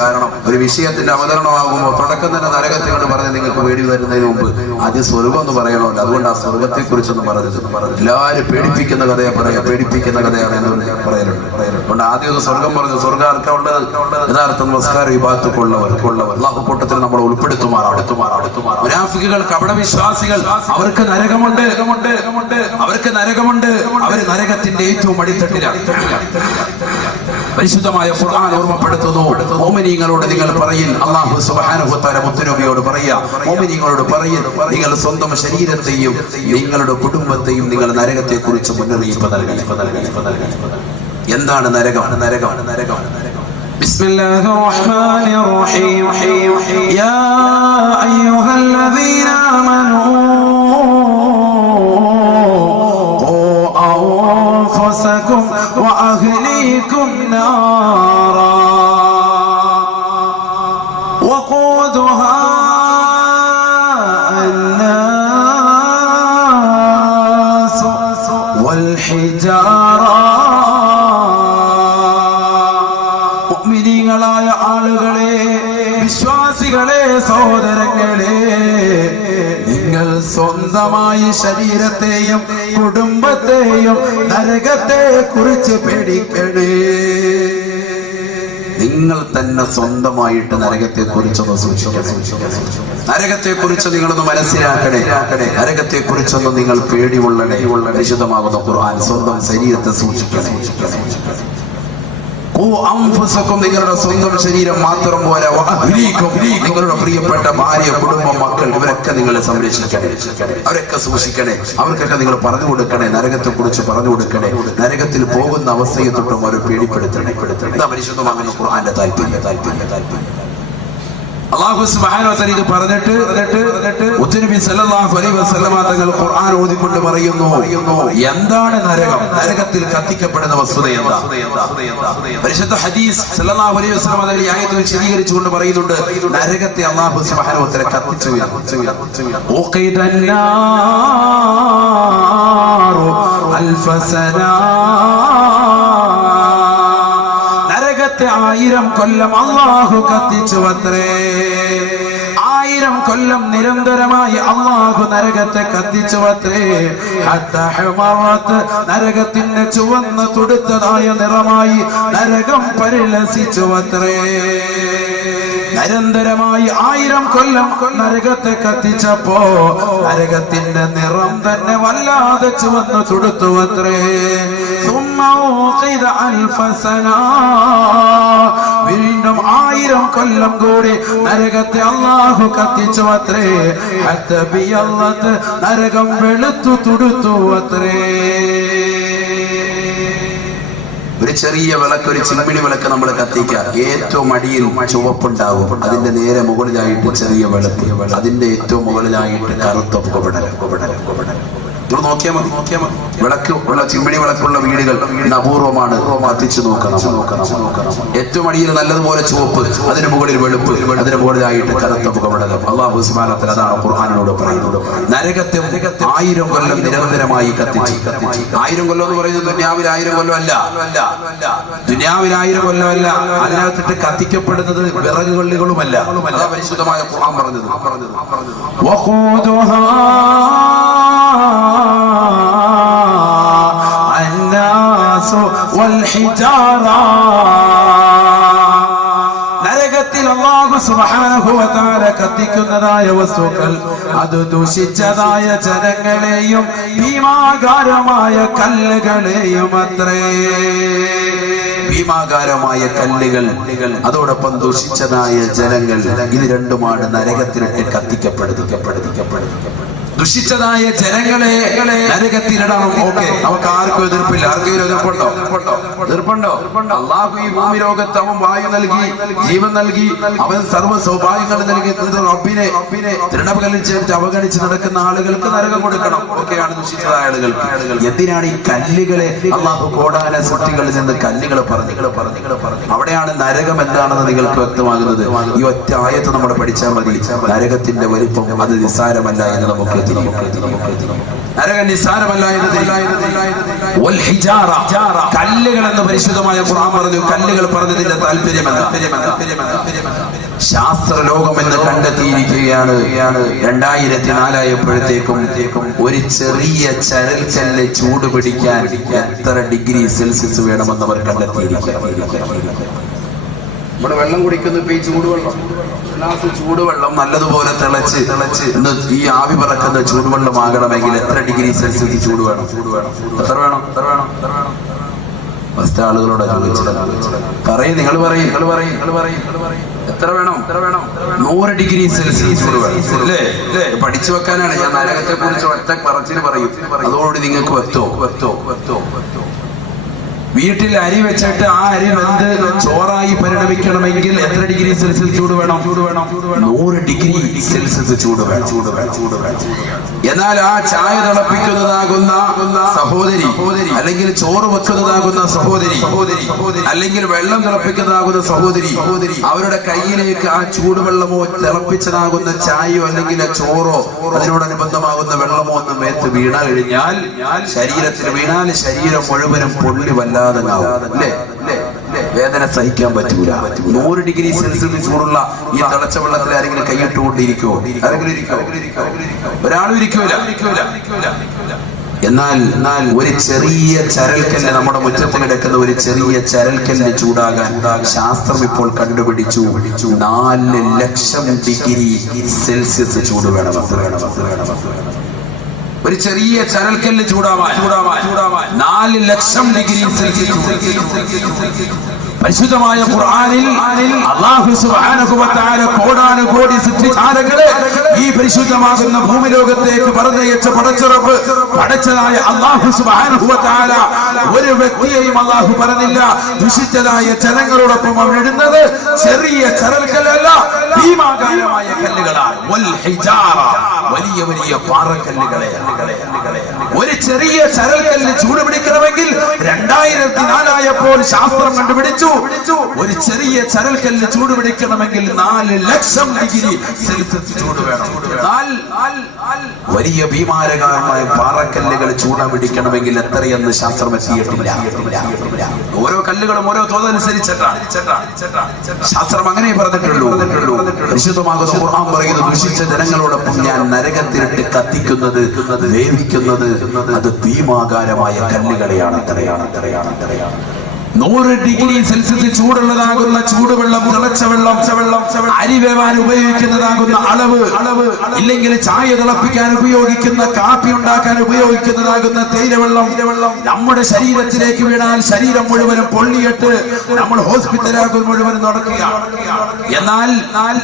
കാരണം ഒരു വിഷയത്തിന്റെ അവതരണമാകുമ്പോൾ തുടക്കം തന്നെ നരകത്തെ കൊണ്ട് പറഞ്ഞ് നിങ്ങൾക്ക് പേടി വരുന്നതിന് മുമ്പ് ആദ്യം സ്വർഗം എന്ന് പറയണമല്ലോ. അതുകൊണ്ട് ആ സ്വർഗത്തെ കുറിച്ചൊന്നും പറഞ്ഞത് എല്ലാവരും പേടിപ്പിക്കുന്ന കഥയെ പേടിപ്പിക്കുന്ന കഥയാണ് എന്ന് പറയലുണ്ട്. അതുകൊണ്ട് ആദ്യം ഒന്ന് സ്വർഗം പറഞ്ഞു. സ്വർഗം ആർക്കാ ഉള്ളത്? യഥാർത്ഥ നമസ്കാര വിഭാഗത്തുള്ളവർ അല്ലാഹു കൂട്ടത്തിൽ നമ്മൾ ഉൾപ്പെടുത്തുമാറാണ്. മുനാഫിക്കുകൾ, കപടവിശ്വാസികൾ, അവർക്ക് നരകമുണ്ട്. അവര് നരകത്തിന്റെ ഏറ്റവും അടിത്തട്ടിലാണ്. പരിശുദ്ധമായ ഖുർആൻ ഓർമ്മപ്പെടുത്തുന്നു, മുഅ്മിനീങ്ങളോട് നിങ്ങൾ പറയിൻ, അല്ലാഹു സുബ്ഹാനഹു വ തആല മുത്തനബിയോട് പറയാ, മുഅ്മിനീങ്ങളോട് പറയിൻ, നിങ്ങൾ സ്വന്തം ശരീരത്തെയും നിങ്ങളുടെ കുടുംബത്തെയും നിങ്ങൾ നരകത്തെ കുറിച്ച് മുന്നറിയിപ്പ് നൽകി. എന്താണ് നരകം? ബിസ്മില്ലാഹിർ റഹ്മാനിർ റഹീം. യാ അയ്യുഹല്ലദീന ആമനൂ أنفسكم وأهليكم نارا وقودها الناس والحجارة. മുഅ്മിനീങ്ങളായ ആളുകളെ, വിശ്വാസികളെ, സഹോദരങ്ങളെ, നിങ്ങൾ സ്വന്തമായി ശരീരത്തെയും കുടുംബത്തെയും നരകത്തെ കുറിച്ച് പേടിക്കണേ. നിങ്ങൾ തന്നെ സ്വന്തമായിട്ട് നരകത്തെ കുറിച്ചൊന്ന് സൂക്ഷിക്കണേ. നരകത്തെ കുറിച്ച് നിങ്ങളൊന്ന് മനസ്സിലാക്കണേ. നരകത്തെ കുറിച്ചൊന്ന് നിങ്ങൾ പേടിയുള്ളണേ. വിശുദ്ധമാകുന്ന ഖുർആൻ സ്വന്തം ശരീരത്തെ സൂക്ഷിക്കണേ. നിങ്ങളുടെ സ്വന്തം ശരീരം മാത്രം പോരാ, നിങ്ങളുടെ പ്രിയപ്പെട്ട ഭാര്യ, കുടുംബം, മക്കൾ, ഇവരൊക്കെ നിങ്ങൾ സംരക്ഷിക്കണേ. അവരൊക്കെ സൂക്ഷിക്കണേ. അവർക്കൊക്കെ നിങ്ങൾ പറഞ്ഞു കൊടുക്കണേ. നരകത്തെ കുറിച്ച് പറഞ്ഞു കൊടുക്കണേ. നരകത്തിൽ പോകുന്ന അവസ്ഥയെ തൊട്ടും അവരെ പേടിപ്പെടുത്തണേ. പരിശുദ്ധമാകുന്ന ഖുർആന്റെ താല്പര്യം. അല്ലാഹു സുബ്ഹാനഹു വ തആല ഇത് പറഞ്ഞിട്ട് മുത്തുനബി സല്ലല്ലാഹു അലൈഹി വസല്ലമ തങ്ങൾ ഖുർആൻ ഓതിക്കൊണ്ട് പറയുന്നു, എന്താണ് നരകം? നരകത്തിൽ കത്തിക്കപ്പെടുന്ന വസ്തുത എന്താ? പരിശുദ്ധ ഹദീസ് സല്ലല്ലാഹു അലൈഹി വസല്ലമ തങ്ങൾ ഈ ആയത്ത് വിശദീകരിച്ചുകൊണ്ട് പറയുന്നുണ്ട്, നരകത്തെ അല്ലാഹു സുബ്ഹാനഹു വ തആല കത്തിച്ചു. ഉഖിദന്നാറു അൽഫസനാ, 1000 കൊല്ലം അല്ലാഹു കത്തിച്ചു അത്രേ. 1000 കൊല്ലം നിരന്തരമായി അല്ലാഹു നരകത്തെ കത്തിച്ചു അത്രേ. നരകത്തിന്റെ ചുവന്ന് തുടുത്തതായ നിറമായി നരകം പരിലസിച്ചു അത്രേ. നിരന്തരമായി 1000 കൊല്ലം നരകത്തെ കത്തിച്ചപ്പോ നരകത്തിന്റെ നിറം തന്നെ വല്ലാതെ ചുവന്നു തുടുത്തു അത്രേ. വീണ്ടും 1000 കൊല്ലം കൂടി നരകത്തെ അല്ലാഹു കത്തിച്ചു അത്രേ. നരകം വെളുത്തു തുടുത്തു അത്രേ. ഒരു ചെറിയ വിളക്ക്, ഒരു ചിമ്മിണി വിളക്ക് നമ്മൾ കത്തിക്കുക, ഏറ്റവും അടിയിൽ ചുവപ്പുണ്ടാവും, അതിന്റെ നേരെ മുകളിലായിട്ട് ചെറിയ വിളക്ക്, അതിന്റെ ഏറ്റവും മുകളിലായിട്ട് കറുത്ത പുകപടലം. നോക്കിയാൽ മതി. വിളക്ക് ഉള്ള ചിമ്മിണി വിളക്കുള്ള വീടുകൾ അപൂർവമാണ്. കത്തിച്ചു നോക്കണം. ഏറ്റവും അടിയിൽ നല്ലതുപോലെ ചുവപ്പ്, അതിന് മുകളിൽ വെളുപ്പ്, അതിന് മുകളിലായിട്ട് കറുത്ത പുകപടലം. അല്ലാഹു സുബ്ഹാനഹു വ തആല അതാണ് ഖുർആനിലൂടെ പറയുന്നത്. നരകത്തെ 1000 കൊല്ലം നിരന്തരമായി കത്തിച്ചു. 1000 കൊല്ലം എന്ന് പറയുന്നത് ദുനിയാവിൽ 1000 കൊല്ലം അല്ല. ദുനിയാവിൽ 1000 കൊല്ലമല്ല. അതിനകത്തിട്ട് കത്തിക്കപ്പെടുന്നത് വിറക് കൊള്ളികളുമല്ല. അതാ പരിശുദ്ധമായ ഖുർആൻ പറഞ്ഞത്. നരകത്തിൽ അല്ലാഹു സുബ്ഹാനഹു വ തആല കത്തിക്കുന്നതായ വസ്തുക്കൾ അത് ദൂഷിച്ചതായ ജനങ്ങളെയും ഭീമാകാരമായ കല്ലുകളെയും അത്രേ. ഭീമാകാരമായ കല്ലുകൾ, അതോടൊപ്പം ദുഷിച്ചതായ ജനങ്ങൾ, ഇത് രണ്ടുമാണ് നരകത്തിലിട്ട് കത്തിക്കപ്പെടുന്നത്. ദുഷിച്ചതായ ജനങ്ങളെ നരകത്തിലിടണം. ഓക്കെ, നമുക്ക് ആർക്കും എതിർപ്പില്ല. ആർക്കെങ്കിലും എതിർപ്പുണ്ടോ? അല്ലാഹു ഈ ഭൂമി ലോകത്ത് അവൻ വായു നൽകി, ജീവൻ നൽകി, അവൻ സർവ്വ സൗഭാഗ്യങ്ങൾ നൽകി. റബ്ബിനെ തൃണവൽക്കരിച്ച് അവഗണിച്ച് നടക്കുന്ന ആളുകൾക്ക് നരകം കൊടുക്കണം. ഒക്കെയാണ് ദുഷിച്ചതായ ആളുകൾ. എന്തിനാണ് ഈ കല്ലുകളെ അല്ലാഹു കോടാന സൃഷ്ടികളിൽ നിന്ന് കല്ലുകൾ പറഞ്ഞു? അവിടെയാണ് നരകം എന്താണെന്ന് നിങ്ങൾക്ക് വ്യക്തമാകുന്നത്. ഈ ഒറ്റ ആയത്ത് നമ്മൾ പഠിച്ചാൽ മതി. നരകത്തിന്റെ വലിപ്പം അത് നിസ്സാരമല്ല എന്ന് നമുക്ക് നരകം നിസ്സാരമല്ല എന്ന്. കല്ലുകൾ എന്ന് പരിശുദ്ധമായ ഖുർആൻ പറഞ്ഞു. കല്ലുകൾ പറഞ്ഞതിന്റെ താല്പര്യമെന്താ? ശാസ്ത്ര ലോകം എന്ന് കണ്ടെത്തിയിരിക്കുകയാണ്. 2004 ആയപ്പോഴത്തേക്കും ഒരു ചെറിയ ചരൽക്കല്ല് ചൂട് പിടിക്കാൻ എത്ര ഡിഗ്രി സെൽഷ്യസ് വേണമെന്ന് അവർ കണ്ടെത്തിയിരിക്കുകയാണ്. നമ്മുടെ വെള്ളം കുടിക്കുന്ന ഇപ്പൊ ഈ ചൂടുവെള്ളം, ഗ്ലാസ് ചൂടുവെള്ളം നല്ലതുപോലെ തിളച്ച് ഈ ആവി പറക്കുന്ന ചൂടുവെള്ളം ആകണമെങ്കിൽ എത്ര ഡിഗ്രി സെൽഷ്യസ് ചൂട് വേണം? എത്ര വേണം? ഫസ്റ്റ് ആളുകളോട് പറയും. നിങ്ങൾ പറയും എത്ര വേണം? 100 ഡിഗ്രി സെൽഷ്യസ് ചൂട് വേണം. അല്ലേ? പഠിച്ചു വെക്കാനാണ് ഞാൻ നരകത്തെ കുറിച്ച് ഒറ്റ പറച്ചിന് പറയും. അതോടുകൂടി നിങ്ങൾക്ക് വെത്തോ. വീട്ടിൽ അരി വെച്ചിട്ട് ആ അരി വെന്ത് ചോറായി പരിണമിക്കണമെങ്കിൽ എത്ര ഡിഗ്രി സെൽഷ്യസ് ചൂട് വേണം? 100 ഡിഗ്രി സെൽഷ്യസ് ചൂട് വേണം. എന്നാൽ ആ ചായ തിളപ്പിക്കുന്നതാകുന്ന സഹോദരി, അല്ലെങ്കിൽ ചോറ് വെക്കുന്നതാകുന്ന സഹോദരി, അല്ലെങ്കിൽ വെള്ളം തിളപ്പിക്കുന്നതാകുന്ന സഹോദരി, അവരുടെ കയ്യിലേക്ക് ആ ചൂടുവെള്ളമോ തിളപ്പിച്ചതാകുന്ന ചായയോ അല്ലെങ്കിൽ ചോറോ അതിനോടനുബന്ധമാകുന്ന വെള്ളമോ ഒന്ന് മേത്ത് വീണ കഴിഞ്ഞാൽ, ശരീരത്തിൽ വീണാൽ ശരീരം മുഴുവനും പൊള്ളി വല്ലാതെ വേദന സഹിക്കാൻ പറ്റൂല. 100 ഡിഗ്രി സെൽഷ്യസ് ചൂടുള്ള ഈ തിളച്ച വെള്ളത്തിൽ ആരെങ്കിലും കൈയിട്ടുകൊണ്ടിരിക്കുമോ? ഒരാളും ഇരിക്കൂല. എന്നാൽ ഒരു ചെറിയ ചരൽക്കല്ല്, നമ്മുടെ മുറ്റത്ത് കിടക്കുന്ന ഒരു ചെറിയ ചരൽക്കല്ല് ചൂടാകാൻ ശാസ്ത്രം ഇപ്പോൾ കണ്ടുപിടിച്ചു 4 ലക്ഷം ഡിഗ്രി സെൽഷ്യസ് ചൂട് വേണം. ഒരു ചെറിയ ചരൽക്കല്ല് ചൂടാവാൻ 4 ലക്ഷം ഡിഗ്രി സെൽഷ്യസ്. പരിശുദ്ധമായ ഖുർആനിൽ അല്ലാഹു സുബ്ഹാനഹു വ തആല കോടാനുകോടി സൃഷ്ടിജാലങ്ങളെ ഈ പരിശുദ്ധമാകുന്ന ഭൂമി ലോകത്തേക്ക് പറഞ്ഞയച്ച പടച്ചറബ് പടച്ചതായ അല്ലാഹു സുബ്ഹാനഹു വ തആല ഒരു വ്യക്തിയെയും അല്ലാഹു പറഞ്ഞില്ല. ദുഷിച്ചതായ ജനങ്ങളോടൊപ്പം അവൻ ഇടുന്നത് ചെറിയ ചരൽക്കല്ലല്ല, ഭീമാകാരമായ കല്ലുകളാണ്. വൽ ഹിജാറ, വലിയ പാറക്കല്ലുകളെ. ഒരു ചെറിയ ചരൽക്കല്ല് ചൂടുപിടിക്കണമെങ്കിൽ 2004 ആയപ്പോൾ ശാസ്ത്രം കണ്ടുപിടിച്ചു ഒരു ചെറിയ ചരൽക്കല്ല് ചൂടുപിടിക്കണമെങ്കിൽ 4 ലക്ഷം ഡിഗ്രി സെൽഷ്യസ് ചൂട് വേണം. വലിയ ഭീമാരകമായ പാറക്കല്ലുകൾ ചൂടുപിടിക്കണമെങ്കിൽ എത്രയെന്ന് ശാസ്ത്രം എത്തിയിട്ടില്ല. ഓരോ കല്ലുകളും ഓരോ തോതനുസരിച്ചിട്ടാണ് ശാസ്ത്രം അങ്ങനെ പറഞ്ഞിട്ടുള്ളൂ. വിശുദ്ധമാകുന്ന ഖുർആൻ പറയുന്നത്, ദുഷിച്ച ജനങ്ങളോടൊപ്പം ഞാൻ നരകത്തിലിട്ട് കത്തിക്കുന്നത്, വേവിക്കുന്നത് അത് ഭീമാകാരമായ കല്ലുകളെയാണ്. 100 ഡിഗ്രി സെൽഷ്യസ് ചൂടുള്ളതാകുന്ന ചൂടുവെള്ളം, തിളച്ച വെള്ളം, അരി വേവാൻ ഉപയോഗിക്കുന്നതാകുന്ന അളവ്, ഇല്ലെങ്കിൽ ചായ തിളപ്പിക്കാൻ ഉപയോഗിക്കുന്ന, കാപ്പി ഉണ്ടാക്കാൻ ഉപയോഗിക്കുന്നതാകുന്ന തേയിലവെള്ളം നമ്മുടെ ശരീരത്തിലേക്ക് വീണാൽ ശരീരം മുഴുവനും പൊള്ളിയിട്ട് നമ്മൾ ഹോസ്പിറ്റലാകും മുഴുവനും നടക്കുകയാണ്. എന്നാൽ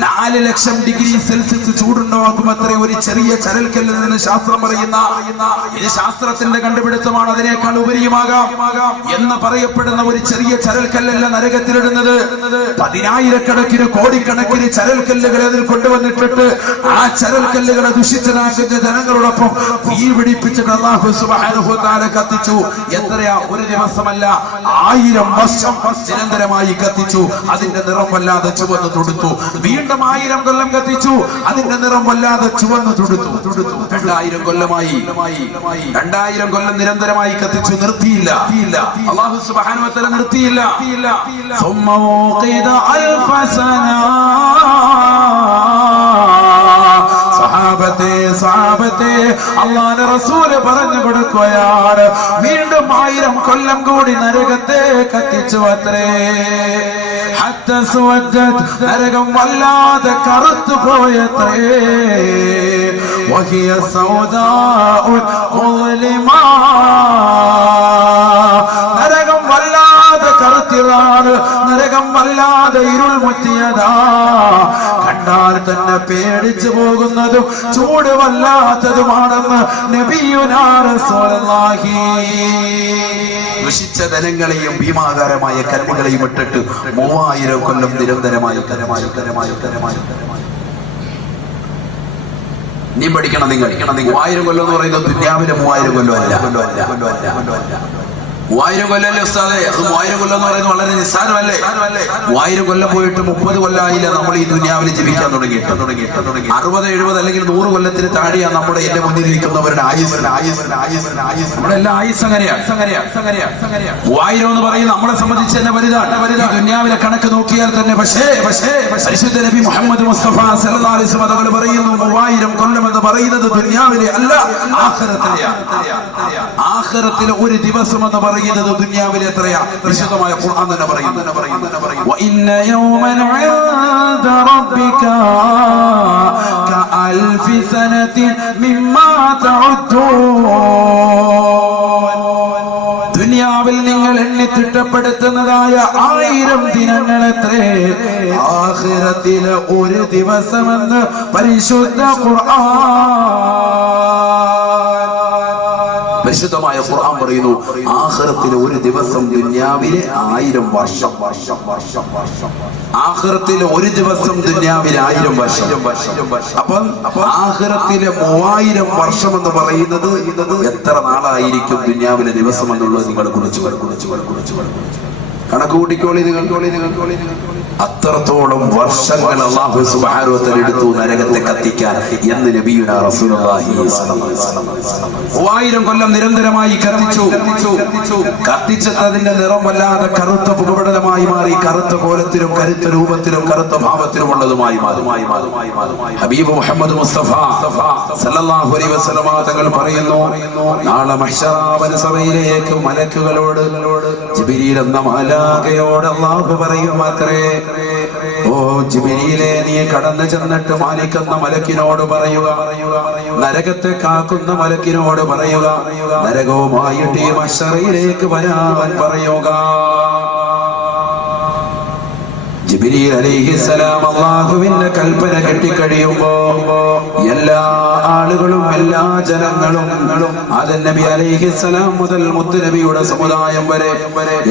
4 ലക്ഷം ഡിഗ്രി സെൽഷ്യസ് ചൂടുണ്ടാകുമത്രേ ഒരു ചെറിയ ചരൽക്കല്ലിൽ നിന്ന് ശാസ്ത്രം പറയുന്ന. ഇത് ശാസ്ത്രത്തിന്റെ കണ്ടുപിടുത്തമാണ്, അതിനേക്കാൾ ഉപരിയുമാകാം എന്ന് പറയപ്പെടുന്ന ഒരു ചെറിയ ചരൽക്കല്ലല്ല നരകത്തിലിടുന്നത്. 10,000-കണക്കിന് കോടിക്കണക്കിന് ചരൽക്കല്ലുകളെ അതിൽ കൊണ്ടുവന്നിട്ടിട്ട് ആ ചരൽക്കല്ലുകളെ ദുഷിച്ചതാക്കുന്ന ജനങ്ങളോടൊപ്പം തീ പിടിപ്പിച്ചിട്ട് അല്ലാഹു സുബ്ഹാനഹു വ തആല കത്തിച്ചു. എത്രയാ? ഒരു ദിവസമല്ല, 1000 വർഷം നിരന്തരമായി കത്തിച്ചു. അതിന്റെ നിറം വല്ലാതെ ചുവന്നു തുടുത്തു. വീണ്ടും 1000 കൊല്ലം കത്തിച്ചു. അതിന്റെ നിറം വല്ലാതെ ചുവന്നു തുടുത്തു. 2000 കൊല്ലമായി, 2000 കൊല്ലം നിരന്തരമായി കത്തിച്ചു. നിർത്തിയില്ല. അല്ലാഹു സുബ്ഹാനഹു വ തആല നിർത്തിയില്ല. സഹാബത്തെ അല്ലാഹുവിന്റെ റസൂൽ പറഞ്ഞു കൊടുക്കുകയാണ്, വീണ്ടും 1000 കൊല്ലം കൂടി നരകത്തെ കത്തിച്ചു അത്രേ. നരകം വല്ലാതെ കറുത്തു പോയത്രേ. വഹിയ സൗദാഉൽ മുളിമാ, നരകം വല്ലാതെ കറുത്തിയതാണ്, നരകം വല്ലാതെ ഇരുൾ മുറ്റിയതാ. കണ്ടാൽ തന്നെ പേടിച്ചു പോകുന്നതും ചൂട് വല്ലാത്തതുമാണെന്ന് നബിയുനാ റസൂലുള്ളാഹി. ദുഷിച്ച ധനങ്ങളെയും ഭീമാകാരമായ കല്ലുകളെയും ഇട്ടിട്ട് 3000 കൊല്ലം നിരന്തരമായി നീ പഠിക്കണം. നിങ്ങൾ 3000 കൊല്ലം എന്ന് പറയുന്നത് ദുനിയാവിലെ 3000 കൊല്ലം അല്ല. 3000 കൊല്ലല്ലേ ഉസ്താദേ? അത് 3000 കൊല്ലം എന്ന് പറയുന്നത് വളരെ നിസ്സാരമല്ലേ? 3000 കൊല്ലം പോയിട്ട് 30 കൊല്ലമായില്ല നമ്മൾ ഈ ദുനിയാവിൽ ജീവിക്കാൻ തുടങ്ങിയിട്ട്. 60, 70 അല്ലെങ്കിൽ 100 കൊല്ലത്തിന് താഴെയാണ് നമ്മുടെ എന്റെ മുന്നിലിരിക്കുന്നവരുടെ ആയുസ്. നമ്മുടെ എല്ലാ ആയുസ് അങ്ങനെയാണ്. 3000 എന്ന് പറയുന്നത് നമ്മളെ സംബന്ധിച്ച് തന്നെ വലുതാണ്. ദുനിയാവിലെ കണക്ക് നോക്കിയാൽ തന്നെ. പക്ഷേ പരിശുദ്ധ നബി മുഹമ്മദ് മുസ്തഫ സല്ലല്ലാഹു അലൈഹി വസല്ലം തങ്ങൾ പറയുന്നു, 3000 കൊല്ലം എന്ന് പറയുന്നത് ദുനിയാവിലെ അല്ല, ആഖിറത്തിലെയാണ്. ആഖിറത്തിലെ ഒരു ദിവസം എന്ന് പറയുന്നത് ദുനിയാവിലെ എത്രയാ? പരിശുദ്ധമായ ഖുർആൻ തന്നെ പറയുന്നു, വഇന്ന യൗമൻ ഇൻദ റബ്ബിക കഅൽഫി സനതിൻ മിമ്മാ തഉദ്ദൂൻ. ദുനിയാവിൽ നിങ്ങൾ എണ്ണി തിട്ടപ്പെടുത്തുന്നതായ 1000 ദിനങ്ങളെത്രേ, ആഖിറത്തിലെ ഒരു ദിവസമെന്ന് പരിശുദ്ധ പരിശുദ്ധമായ ഖുർആൻ പറയുന്നു, ആഖിറത്തിലെ ഒരു ദിവസം ദുനിയാവിലെ 1000 വർഷം. ആഖിറത്തിലെ ഒരു ദിവസം ദുനിയാവിലെ 1000 വർഷം. അപ്പം ആഖിറത്തിലെ 3000 വർഷം എന്ന് പറയുന്നത് എത്ര നാളായിരിക്കും ദുനിയാവിലെ ദിവസം എന്നുള്ളത് നിങ്ങൾ കുറിച്ച് കണക്ക് കൂട്ടിക്കോളി. അത്രത്തോളം വർഷങ്ങൾ അല്ലാഹു സുബ്ഹാനഹു വ തആല എടുത്തു നരകത്തെ കത്തിക്കാൻ എന്ന് നബിയുനാ റസൂലുള്ളാഹി സ്വല്ലല്ലാഹു അലൈഹി വസല്ലം. 3000 കൊല്ലം നിരന്തരമായി കത്തിച്ചതിന്റെ നിറം വല്ലാതെ കറുത്ത പുകപടലമായി മാറി. കറുത്ത കോലത്തിലും കരുത്ത രൂപത്തിലും കറുത്ത ഭാവത്തിലും ഉള്ളതുമായി മാറി. ഹബീബ് മുഹമ്മദ് മുസ്തഫ സല്ലല്ലാഹു അലൈഹി വസല്ലം തങ്ങൾ പറയുന്നു, നാളെ മഹ്ശറ സഭയിലേക്ക് മലക്കുകളോട്, ജിബ്രീൽ എന്ന മാലാഖയോട് അല്ലാഹു പറയും അത്രേ, ഓ ജിബ്രീലേ, നീ കടന്നു ചെന്നിട്ട് മാലിക് എന്ന മലക്കിനോട് പറയുക, നരകത്തെ കാക്കുന്ന മലക്കിനോട് പറയുക, നരകവുമായിട്ട് ഈ മഹ്ശറയിലേക്ക് വരാൻ പറയുക. ജിബ്രീൽ അലൈഹിസ്സലാം അല്ലാഹുവിന്റെ കൽപ്പന കെട്ടിക്കഴിയുമ്പോ എല്ലാ ആളുകളും, എല്ലാ ജനങ്ങളും, ആദം നബി അലൈഹിസ്സലാം മുതൽ മുത്ത് നബിയുടെ സമുദായം വരെ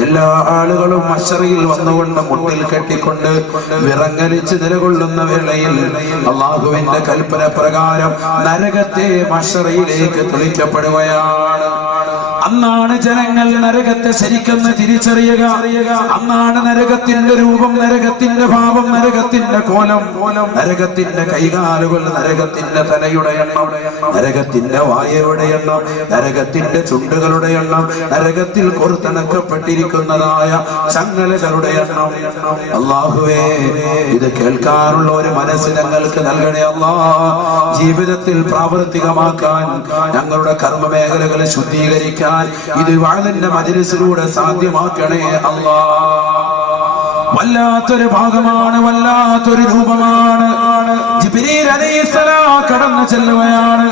എല്ലാ ആളുകളും മഹ്ശറയിൽ വന്നുകൊണ്ട് മുട്ടിൽ കെട്ടിക്കൊണ്ട് വിറങ്ങലിച്ച് നിലകൊള്ളുന്ന വേളയിൽ അല്ലാഹുവിന്റെ കൽപ്പന പ്രകാരം നരകത്തെ മഹ്ശറയിലേക്ക് തുളിക്കപ്പെടുകയാണ്. അന്നാണ് ജനങ്ങൾ നരകത്തെ ശരിക്കെന്ന് തിരിച്ചറിയുക. അന്നാണ് നരകത്തിന്റെ രൂപം, നരകത്തിന്റെ ഭാവം, നരകത്തിന്റെ കോലം, നരകത്തിന്റെ കൈകാലുകൾ, നരകത്തിന്റെ തലയുടെ എണ്ണം, നരകത്തിന്റെ വായയുടെ എണ്ണം, നരകത്തിന്റെ ചുണ്ടുകളുടെ എണ്ണം, നരകത്തിൽ കോർത്തിണക്കപ്പെട്ടിരിക്കുന്നതായ ചങ്ങലകളുടെ എണ്ണം. അല്ലാഹുവേ, ഇത് കേൾക്കാനുള്ള ഒരു മനസ്സ് ഞങ്ങൾക്ക് നൽകണേ അല്ലാ. ജീവിതത്തിൽ പ്രാവർത്തികമാക്കാൻ, ഞങ്ങളുടെ കർമ്മ മേഖലകളെ ശുദ്ധീകരിക്കാൻ സഹകരിക്കാൻ ഇത് വഅദിന്റെ മജ്‌ലിസിലൂടെ സാധ്യമാക്കണേ അല്ലാഹ്. വല്ലാത്തൊരു ഭാഗമാണ്, വല്ലാത്തൊരു രൂപമാണ്. ജിബ്രീൽ അലൈഹിസ്സലാം കടന്നു ചെല്ലുകയാണ്.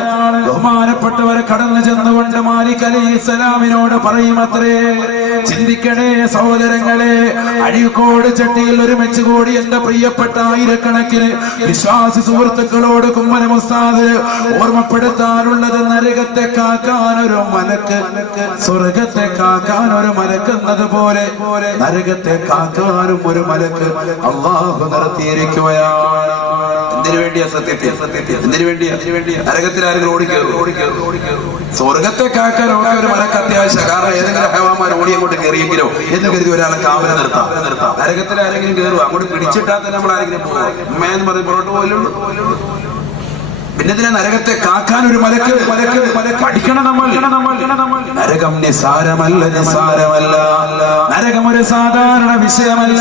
ബഹുമാനപ്പെട്ടവരെ കടന്നു ചെന്നുകൊണ്ട് മാലിക് അലൈഹിസ്സലാമിനോട് പറയുമത്രേ, ചിന്തിക്കണേ സഹോദരങ്ങളെ, അഴീക്കോട് ചട്ടിയിൽ ഒരുമിച്ച് കൂടി എന്റെ പ്രിയപ്പെട്ട ആയിരക്കണക്കിന് വിശ്വാസി സുഹൃത്തുക്കളോട് കുമ്മനം ഉസ്താദ് ഓർമ്മപ്പെടുത്താനുള്ളത്, നരകത്തെ കാക്കാൻ ഒരു മലക്ക്, സ്വർഗത്തെ കാക്കാൻ ഒരു മലക്ക് എന്നതുപോലെ നരകത്തെ കാക്കാനും ഒരു മലക്ക് അല്ലാഹു നിർത്തിയിരിക്കുകയാണ്. എന്തിനു വേണ്ടിയാ സത്യത്തിൽ? എന്തിനു വേണ്ടിയാ? നരകത്തിൽ ആരെങ്കിലും ഓടിക്കേറും? സ്വർഗത്തെ കാക്കാൻ ഒരു മലക്ക് അത്യാവശ്യം. കാരണം ഏതെങ്കിലും ഹൈവാന്മാർ ഓടിയങ്ങോട്ട് കയറിയെങ്കിലോ എന്ന് കരുതി ഒരാളെ കാവല നിർത്താം. നരകത്തിൽ ആരെങ്കിലും കയറുക, അങ്ങോട്ട് പിടിച്ചിട്ടാൽ തന്നെ നമ്മൾ ആരെങ്കിലും പോകും. ഉമ്മയെന്ന് പറഞ്ഞ് പുറത്തു പോലുള്ളൂ. പിന്നെ നരകത്തെ കാക്കാൻ ഒരു മലക്ക് പഠിക്കണം നമ്മൾ. നരകം നിസാരമല്ല, നരകം ഒരു സാധാരണ വിഷയമല്ല.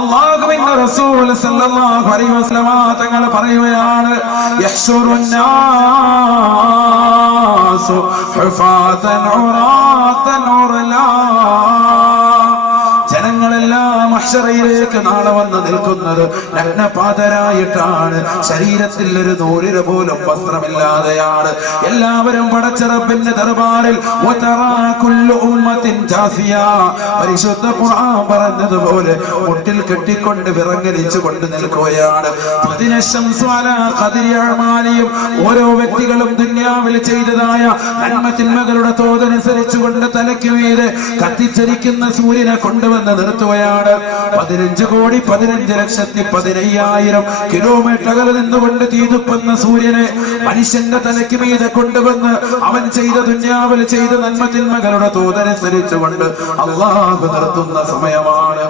അല്ലാഹുവിന്റെ റസൂൽ സല്ലല്ലാഹു അലൈഹി വസല്ലം തങ്ങൾ പറയുകയാണ്, യഹ്ശുറുന്നാസു ഹുഫാതൻ ഉറാതൻ ഉർലാ. ജനങ്ങളെല്ലാം മഹ്ശറയിലേക്ക് നാളെ വന്ന് നിൽക്കുന്നത് നഗ്നപാതരായിട്ടാണ്. ശരീരത്തിൽ ഒരു നൂലിര പോലും വസ്ത്രമില്ലാതെയാണ്. എല്ലാവരും പടച്ച റബ്ബിന്റെ ദർബാറിൽ പരിശുദ്ധ ഖുർആൻ പറഞ്ഞതുപോലെ മുട്ടിൽ കെട്ടിക്കൊണ്ട് വിറങ്ങലിച്ചു കൊണ്ട് നിൽക്കുകയാണ്. ഓരോ വ്യക്തികളും ദുനിയാവിൽ ചെയ്തതായ നന്മതിന്മകളുടെ തോതനുസരിച്ചുകൊണ്ട് തലയ്ക്ക് മീതെ കത്തിച്ചരിക്കുന്ന സൂര്യനെ കൊണ്ടുവന്ന് നിർത്തുകയാണ്. 15,15,15,000 കിലോമീറ്റർ അകലെ നിന്നുകൊണ്ട് തീതുപ്പുന്ന സൂര്യനെ മനുഷ്യന്റെ തലയ്ക്ക് മീതെ കൊണ്ടുവന്ന് അവൻ ചെയ്ത ദുനിയാവിൽ ചെയ്ത നന്മതിന്മകളുടെ തോതനുസരിച്ചുകൊണ്ട് അല്ലാഹു നിർത്തുന്ന സമയമാണ്.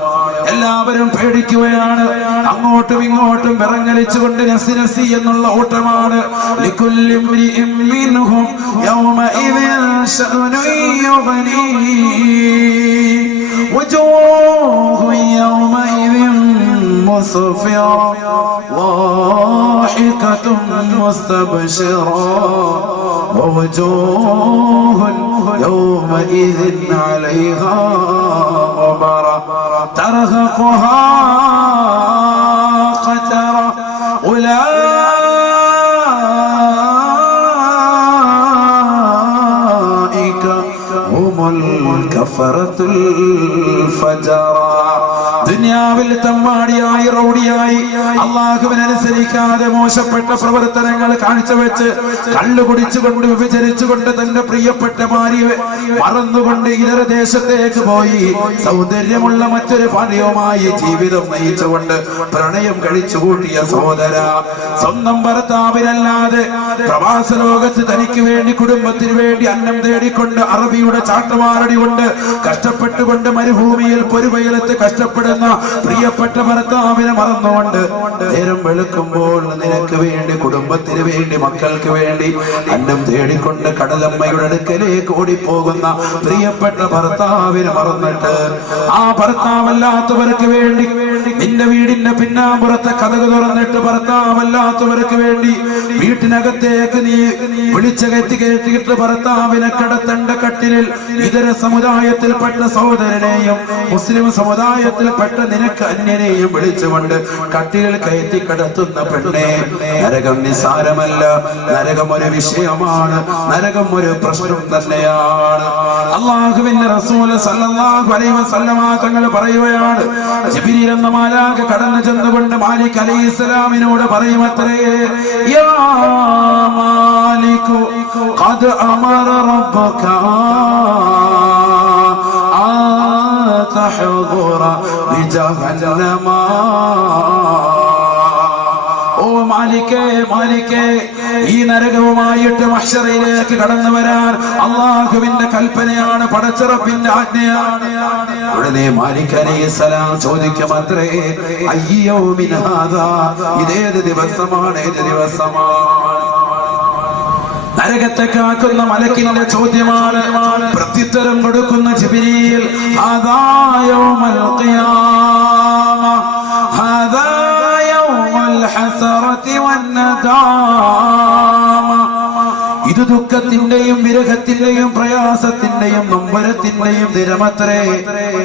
എല്ലാവരും പേടിക്കുകയാണ്. അങ്ങോട്ടും ഇങ്ങോട്ടും വിറങ്ങലിച്ചുകൊണ്ട് നഫ്സി നഫ്സി എന്നുള്ള ഓട്ടമാണ്. ലികുല്ലി ഇംരിഇൻ മിൻഹും യൗമഇദിൻ ശഅനുൻ യുഗ്നി وجوه يومئذ مسفرة ضاحكة مستبشرة ووجوه يومئذ عليها غبرة ترهقها قترة أولئك هم الكفرة الفجرة. ദുനിയാവിൽ തമ്മാടിയായി റൗഡിയായി അല്ലാഹുവിനനുസരിക്കാതെ മോശപ്പെട്ട പ്രവർത്തനങ്ങൾ കാഴ്ചവെച്ച് കള്ളു കുടിച്ചുകൊണ്ട് വിഭജിച്ചുകൊണ്ട് തന്റെ പ്രിയപ്പെട്ട ഭാര്യയെ മറന്നുകൊണ്ട് ഇതര ദേശത്തേക്ക് പോയി സൗന്ദര്യമുള്ള മറ്റൊരു ഭാര്യയുമായി ജീവിതം നയിച്ചുകൊണ്ട് പ്രണയം കഴിച്ചു കൂട്ടിയ സഹോദര, സ്വന്തം ഭർത്താവിനല്ലാതെ പ്രവാസ ലോകത്ത് തനിക്ക് വേണ്ടി കുടുംബത്തിന് വേണ്ടി അന്നം തേടിക്കൊണ്ട് അറബിയുടെ ചാട്ടവാറടി കൊണ്ട് കഷ്ടപ്പെട്ടുകൊണ്ട് മരുഭൂമിയിൽ പൊരുവയലത്ത് കഷ്ടപ്പെടുന്ന പ്രിയപ്പെട്ട ഭർത്താവിനെ മറന്നുകൊണ്ട് നേരം വെളുക്കുമ്പോൾ നിനക്ക് വേണ്ടി കുടുംബത്തിന് വേണ്ടി മക്കൾക്ക് വേണ്ടി അന്നം തേടിക്കൊണ്ട് കടലമ്മയുടെ അടുക്കലേക്ക് ഓടിപ്പോകുന്ന പ്രിയപ്പെട്ട ഭർത്താവിനെ മറന്നിട്ട് ആ ഭർത്താവല്ലാത്തവർക്ക് വേണ്ടി നിന്റെ വീടിന്റെ പിന്നാമ്പുറത്തെ കതക് തുറന്നിട്ട് ഭർത്താവല്ലാത്തവർക്ക് വേണ്ടി വീട്ടിനകത്തേക്ക് നീ വിളിച്ചകറ്റിയിട്ട് ഭർത്താവിനെ കടത്തേണ്ട കട്ടിലിൽ ഇതര സമുദായത്തിൽപ്പെട്ട സഹോദരനെയും മുസ്ലിം സമുദായത്തിൽപ്പെട്ട നിനക്ക് അന്യനെയും വിളിച്ചുകൊണ്ട് കട്ടിലിൽ കയറ്റി കടത്തുന്ന പെണ്ണെ, നരകം നിസാരമല്ല, നരകം ഒരു വിഷയമാണ്, നരകം ഒരു പ്രശ്നം തന്നെയാണ്. അല്ലാഹുവിന്റെ റസൂൽ സല്ലല്ലാഹു അലൈഹി വസല്ലം തങ്ങൾ പറയുകയാണ്, ജിബ്രീൽ എന്ന മാലാഖ കടന്നു ചെന്നുകൊണ്ട് മാലിക് അലൈഹിസ്സലാമിനോട് പറയുമത്രേ, യാ മാലികു ഖദ് അമറ റബ്ബക തഹദുറ ബിജഹന്നമ. ഓ മാലിക്കേ, മാലിക്കേ, ഈ നരകവുമായിട്ട് മഹ്ശറയിലേക്ക് കടന്നു വരാൻ അല്ലാഹുവിന്റെ കൽപ്പനയാണ്, പടച്ചറപ്പിന്റെ ആജ്ഞയാണ്. ഉടനെ മാലിക് അലൈഹിസ്സലാം ചോദിക്കുമത്രേ, അയ്യൗമിൻ ഹാദാ, ഇതേത് ദിവസമാണ്, ഏത് ദിവസമാണ്? നരകത്തെ കാക്കുന്ന മലക്കിന്റെ ചോദ്യമാണ്. പ്രത്യുത്തരം കൊടുക്കുന്ന ജിബ്രീൽ, ഹാദാ യൗമുൽ ഖിയാമ, ഹാദാ യൗമുൽ ഹസറതി വന്നദാമ. ഇത് ദുഃഖത്തിന്റെയും വിരഹത്തിന്റെയും പ്രയാസത്തിന്റെയും നൊമ്പരത്തിന്റെയും ദിനമത്രേ.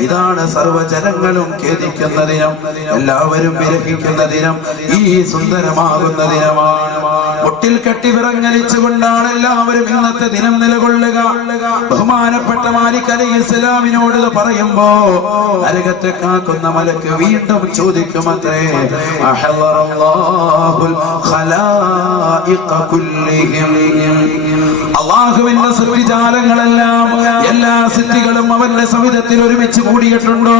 ഇതാണ് സർവ്വജനങ്ങളും ഖേദിക്കുന്ന ദിനം, എല്ലാവരും വിരഹിക്കുന്ന ദിനം, ഈ സുന്ദരമാകുന്ന ദിനമാണ്. മുട്ടിൽ കെട്ടി വിറങ്ങലിച്ചുകൊണ്ടാണ് എല്ലാവരും ഇന്നത്തെ ദിനം നിലകൊള്ളുക. ബഹുമാനപ്പെട്ട മാലിക് അലൈഹിസ്സലാമിനോട് പറയുമ്പോ നരകത്തെ കാക്കുന്ന മലക്ക് വീണ്ടും ചോദിക്കുമത്രേ, അള്ളാഹുവിന്റെ സൃഷ്ടിജാലങ്ങളെല്ലാം എല്ലാ സൃഷ്ടികളും അവന്റെ സവിധത്തിൽ ഒരുമിച്ച് കൂടിയിട്ടുണ്ടോ,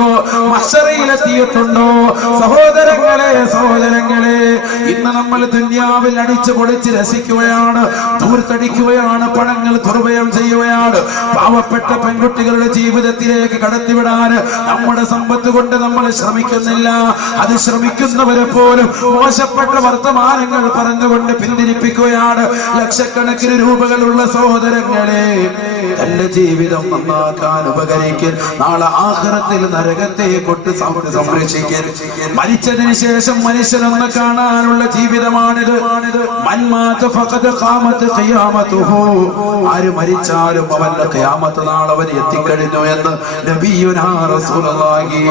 മഹ്ശറയിലെത്തിയിട്ടുണ്ടോ? സഹോദരങ്ങളെ, ഇന്ന് നമ്മൾ ദുനിയാവിൽ അടിച്ചു പൊളിച്ച് രസിക്കുകയാണ്, ധൂർത്തടിക്കുകയാണ്, പണങ്ങൾ ദുർവ്യയം ചെയ്യുകയാണ്. പാവപ്പെട്ട പെൺകുട്ടികളുടെ ജീവിതത്തിലേക്ക് കടത്തിവിടാൻ നമ്മുടെ സമ്പത്ത് കൊണ്ട് നമ്മൾ ശ്രമിക്കുന്നില്ല. അത് ശ്രമിക്കുന്നവരെ പോലും മോശപ്പെട്ട വർത്തമാനങ്ങൾ പറഞ്ഞുകൊണ്ട് പിന്തിരിപ്പിക്കുകയാണ്. ലക്ഷക്കണക്കിന് രൂപകളുള്ള സഹോദരങ്ങളെ, തന്റെ ജീവിതം നന്നാക്കാൻ ഉപകരിക്കാൻ, നാളെ ആഖിറത്തിൽ നരകത്തെ കൊണ്ട് സംരക്ഷിക്കാൻ, മരിച്ചതിന് ശേഷം മനുഷ്യനെന്ന് കാണാനുള്ള ജീവിതമാണിത്. ആര് മരിച്ചാലും അവന്റെ ഖിയാമത്ത് നാൾ അവൻ എത്തിക്കഴിഞ്ഞു എന്ന് നബിയുനാ റസൂലുള്ളാഹി.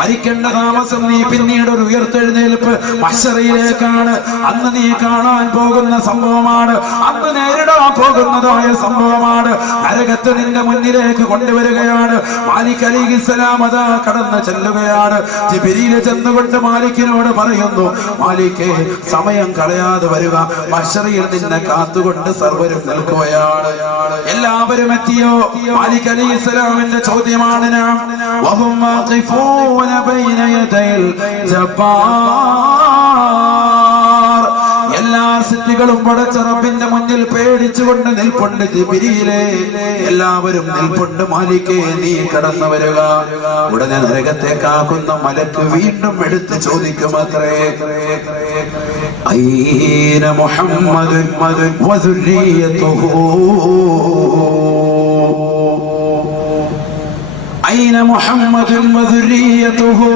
മരിക്കേണ്ട താമസം നീ പിന്നീട് ഒരു ഉയർത്തെഴുന്നേൽപ്പ് മഹ്ശറിലേക്കാണ്. അന്ന് നീ കാണാൻ പോകുന്ന സംഭവമാണ്, അന്ന് നേരിടാൻ പോകുന്നതായ സംഭവമാണ്. നരകത്ത് നിന്റെ മുന്നിലേക്ക് കൊണ്ടുവരികയാണ്. മാലിക് അലൈഹിസ്സലാം അതാ കടന്നു ചെല്ലുകയാണ്. ജിബ്രീൽ ചെന്നുകൊണ്ട് മാലിക്കിനോട് പറയുന്നു, മാലിക്കേ, സമയം കളയാതെ വരിക, മഹ്ശറിയിൽ നിന്നെ കാത്തുകൊണ്ട് സർവരും നിൽക്കുകയാണ്. എല്ലാവരും എത്തിയോ? മാലിക് അലൈഹിസ്സലാമിന്റെ ചോദ്യമാണ് നാം വഹും വാഖിഫൂന ബൈന യദൈൽ ജബ്ബാർ. എല്ലാ സൃഷ്ടികളും പടച്ച റബ്ബിന്റെ മുന്നിൽ പേടിച്ചുകൊണ്ട് നിൽപ്പുണ്ട്. ജിബ്രീലേ, എല്ലാവരും നിൽപ്പുണ്ട്. മാലിക്കേ, നീ കടന്നു വരിക. ഉടനെ നരകത്തേക്കാക്കുന്ന മലക്ക് വീണ്ടും എടുത്ത് ചോദിക്കുമത്രേ, ഐന മുഹമ്മദ് വസുരിയതുഹു, ഐന മുഹമ്മദ് വസുരിയതുഹു.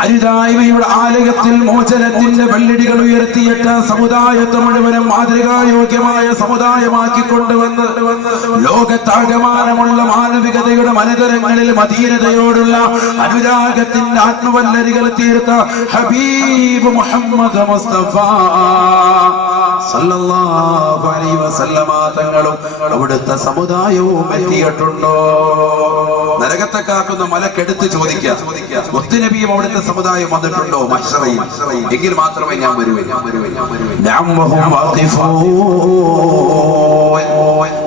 അരുതായ്മയുടെ ആലയത്തിൽ മോചനത്തിന്റെ വെള്ളിടികൾ ഉയർത്തിയിട്ട സമുദായത്തെ മുഴുവനും മാതൃകായോഗ്യമായ സമുദായമാക്കി കൊണ്ടുവന്ന് ലോകത്താകമാനമുള്ള മാനവികതയുടെ മനതരങ്ങളിൽ മദീനതയോടുള്ള അനുരാഗത്തിന്റെ ആത്മവല്ലരികൾ തീർത്ത ഹബീബ് മുഹമ്മദ് മുസ്തഫ സല്ലല്ലാഹു അലൈഹി വസല്ലമ തങ്ങളും അവിടുത്തെ സമുദായവും എത്തിയിട്ടുണ്ടോ? നരകത്തെ കാക്കുന്ന മലക്കെടുത്ത് ചോദിക്കുക, മുത്തുനബിയും അവിടുത്തെ സമുദായം വന്നിട്ടുണ്ടോ മഹ്ശറയിൽ? എങ്കിൽ മാത്രമേ ഞാൻ വരുവേ.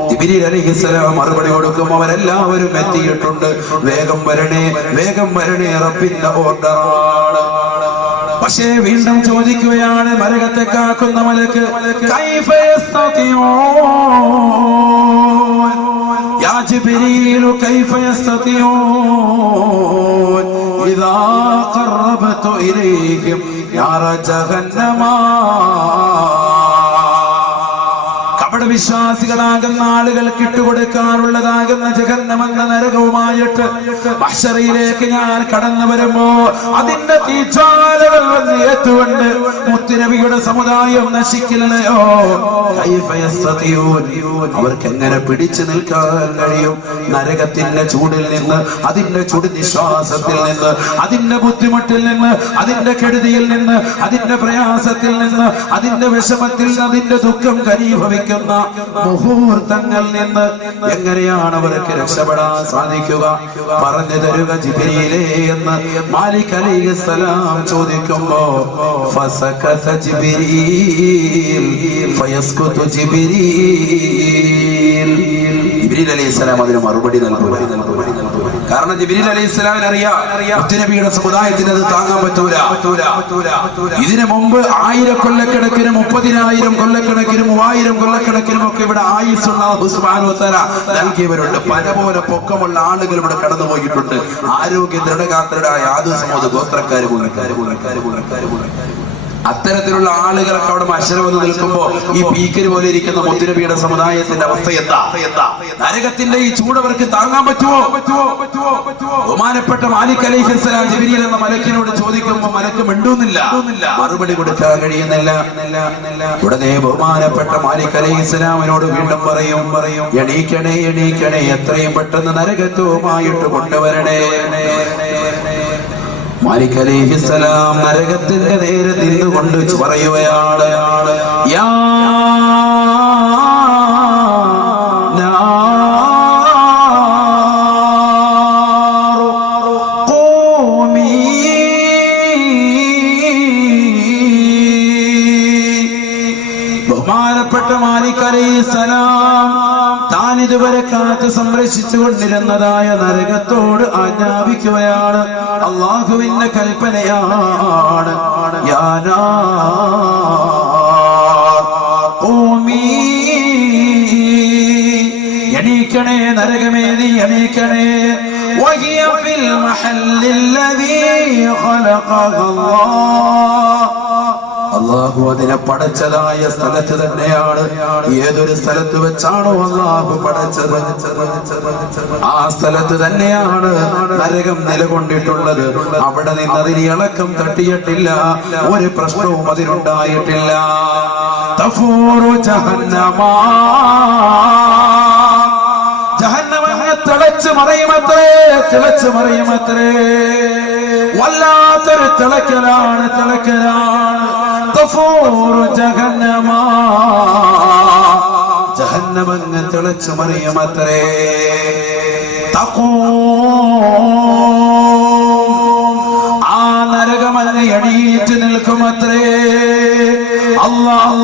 ജിബ്രീൽ അലൈഹിസ്സലാം മറുപടി കൊടുക്കും, അവരെല്ലാവരും എത്തിയിട്ടുണ്ട്. വേഗം വരണേ, വേഗം വരണേ, റബ്ബിന്റെ ഓർഡറാണ്. പക്ഷേ വീണ്ടും ചോദിക്കുകയാണ് നരകത്തെ കാക്കുന്ന മലക്ക്, കൈഫ യസ്തതിഊൻ യാ ജിബ്രീൽ, കൈഫ യസ്തതിഊൻ ഇദാ ഖറബതു ഇലൈഹിം നാറ ജഹന്നമ. വിശ്വാസികളാകുന്ന ആളുകൾക്ക് ഇട്ടുകൊടുക്കാനുള്ളതാകുന്ന ജഹന്നമെന്ന നരകവുമായിട്ട് മഹ്ശറിയിലേക്ക് ഞാൻ കടന്നു വരുമ്പോ അതിന്റെ തീജ്വാലകൾ വന്ന് ഏറ്റുകൊണ്ട് മുത്തുനബിയുടെ സമുദായം നശിക്കില്ലയോ? അവർക്ക് എങ്ങനെ പിടിച്ചു നിൽക്കാൻ കഴിയും? നരകത്തിന്റെ ചൂടിൽ നിന്ന്, അതിന്റെ ചുടു നിശ്വാസത്തിൽ നിന്ന്, അതിന്റെ ബുദ്ധിമുട്ടിൽ നിന്ന്, അതിന്റെ കെടുതിയിൽ നിന്ന്, അതിന്റെ പ്രയാസത്തിൽ നിന്ന്, അതിന്റെ വിഷമത്തിൽ നിന്ന്, അതിന്റെ ദുഃഖം ഘനീഭവിക്കുന്ന മുഹൂർത്തങ്ങളിൽ നിന്ന് എങ്ങനെയാണ് അവർക്ക് രക്ഷപ്പെടാൻ സാധിക്കുക? പറഞ്ഞു തരുക ജിബ്രീലേ എന്ന് മാലിക് അലൈഹിസ്സലാം ചോദിക്കുമ്പോ ഫസകത ജിബ്രീൽ ഫയസ്കുതു ജിബ്രീൽ. ജിബ്രീൽ അലൈഹിസ്സലാം അതിന് മറുപടി നൽകുക. കാരണം ജിബ്രീൽ അലൈഹിസ്സലാമിന് അറിയാം മുത്തുനബിയുടെ സമുദായത്തിന് അത് താങ്ങാൻ പറ്റൂല. ഇതിനു മുമ്പ് 1000 കൊല്ലക്കണക്കിന്, 30,000 കൊല്ലക്കണക്കിന്, 3000 കൊല്ലക്കണക്കിനും ഒക്കെ ഇവിടെ ആയുസ്സുള്ള സുബ്ഹാനഹു വ തആല നൽകിയവരുണ്ട്. പല പോലെ പൊക്കമുള്ള ആളുകൾ ഇവിടെ കടന്നു പോയിട്ടുണ്ട്. ആരോഗ്യ ദൃഢഗാത്രരായ ആദു സമൂഹ ഗോത്രക്കാര് പോയി. അത്തരത്തിലുള്ള ആളുകളൊക്കെ അവിടെ മത്സരം വന്ന് നിൽക്കുമ്പോ ഈ പീക്കര് പോലെ ഇരിക്കുന്ന മുത്തുനബിയുടെ സമുദായത്തിന്റെ അവസ്ഥ എന്താ? നരകത്തിന്റെ ഈ ചൂടവർക്ക് താങ്ങാൻ പറ്റുമോ? ബഹുമാനപ്പെട്ട മാലിക് അലൈഹിസ്സലാം ജിബ്രീൽ എന്ന മലക്കിനോട് ചോദിക്കുമ്പോൾ മലക്ക് മിണ്ടുന്നില്ല, മറുപടി കൊടുക്കാൻ കഴിയുന്നില്ല. ഉടനെ ബഹുമാനപ്പെട്ട മാലിക് അലൈഹിസ്സലാമിനോട് വീണ്ടും പറയും, എണീക്കണേ എണീക്കണേ, എത്രയും പെട്ടെന്ന് നരകത്വമായിട്ട് കൊണ്ടുവരണേ. മാലിക് അലൈഹിസ്സലാം നരകത്തിന്റെ നേരെ നിന്നുകൊണ്ട് പറയുകയാണ്, യാ ബഹുമാനപ്പെട്ട മാലിക് അലൈഹിസ്സലാം താൻ ഇതുവരെ കാത്ത് സംരക്ഷിച്ചു കൊണ്ടിരുന്നതായ നരകത്തോട് ആജ്ഞാപിക്കുകയാണ്. അള്ളാഹുവിന്റെ കൽപ്പനയാണ്, യാ നാർ ഖൂമി, എണീക്കണേ നരകമേ നീ എണീക്കണേ. വഹിയ ഫിൽ മഹല്ലില്ലദീ ഖലഖഹല്ലാഹ്, അള്ളാഹു അതിനെ പടച്ചതായ സ്ഥലത്ത് തന്നെയാണ്. ഏതൊരു സ്ഥലത്ത് വെച്ചാണോ അള്ളാഹു പടച്ചത്, ആ സ്ഥലത്ത് തന്നെയാണ് നരകം നിലകൊണ്ടിട്ടുള്ളത്. അവിടെ നിന്ന് അതിന് ഇളക്കം തട്ടിയിട്ടില്ല, ഒരു പ്രശ്നവും അതിനുണ്ടായിട്ടില്ല. തഫൂറു ജഹന്നമാ, ജഹന്നമങ്ങ് തിളച്ചു മറിയുമത്രേ, തിളച്ചു മറിയുമത്രേ. വല്ലാത്തൊരു തിളക്കലാണ്, തിളക്കലാണ്. തഫൂറു ജഹന്നമാ, ജഹന്നമങ്ങ് തിളച്ചു മറിയുമത്രേ. ആ നരകമങ്ങ് എണീറ്റ് നിൽക്കുമത്രേ. അല്ലാഹ്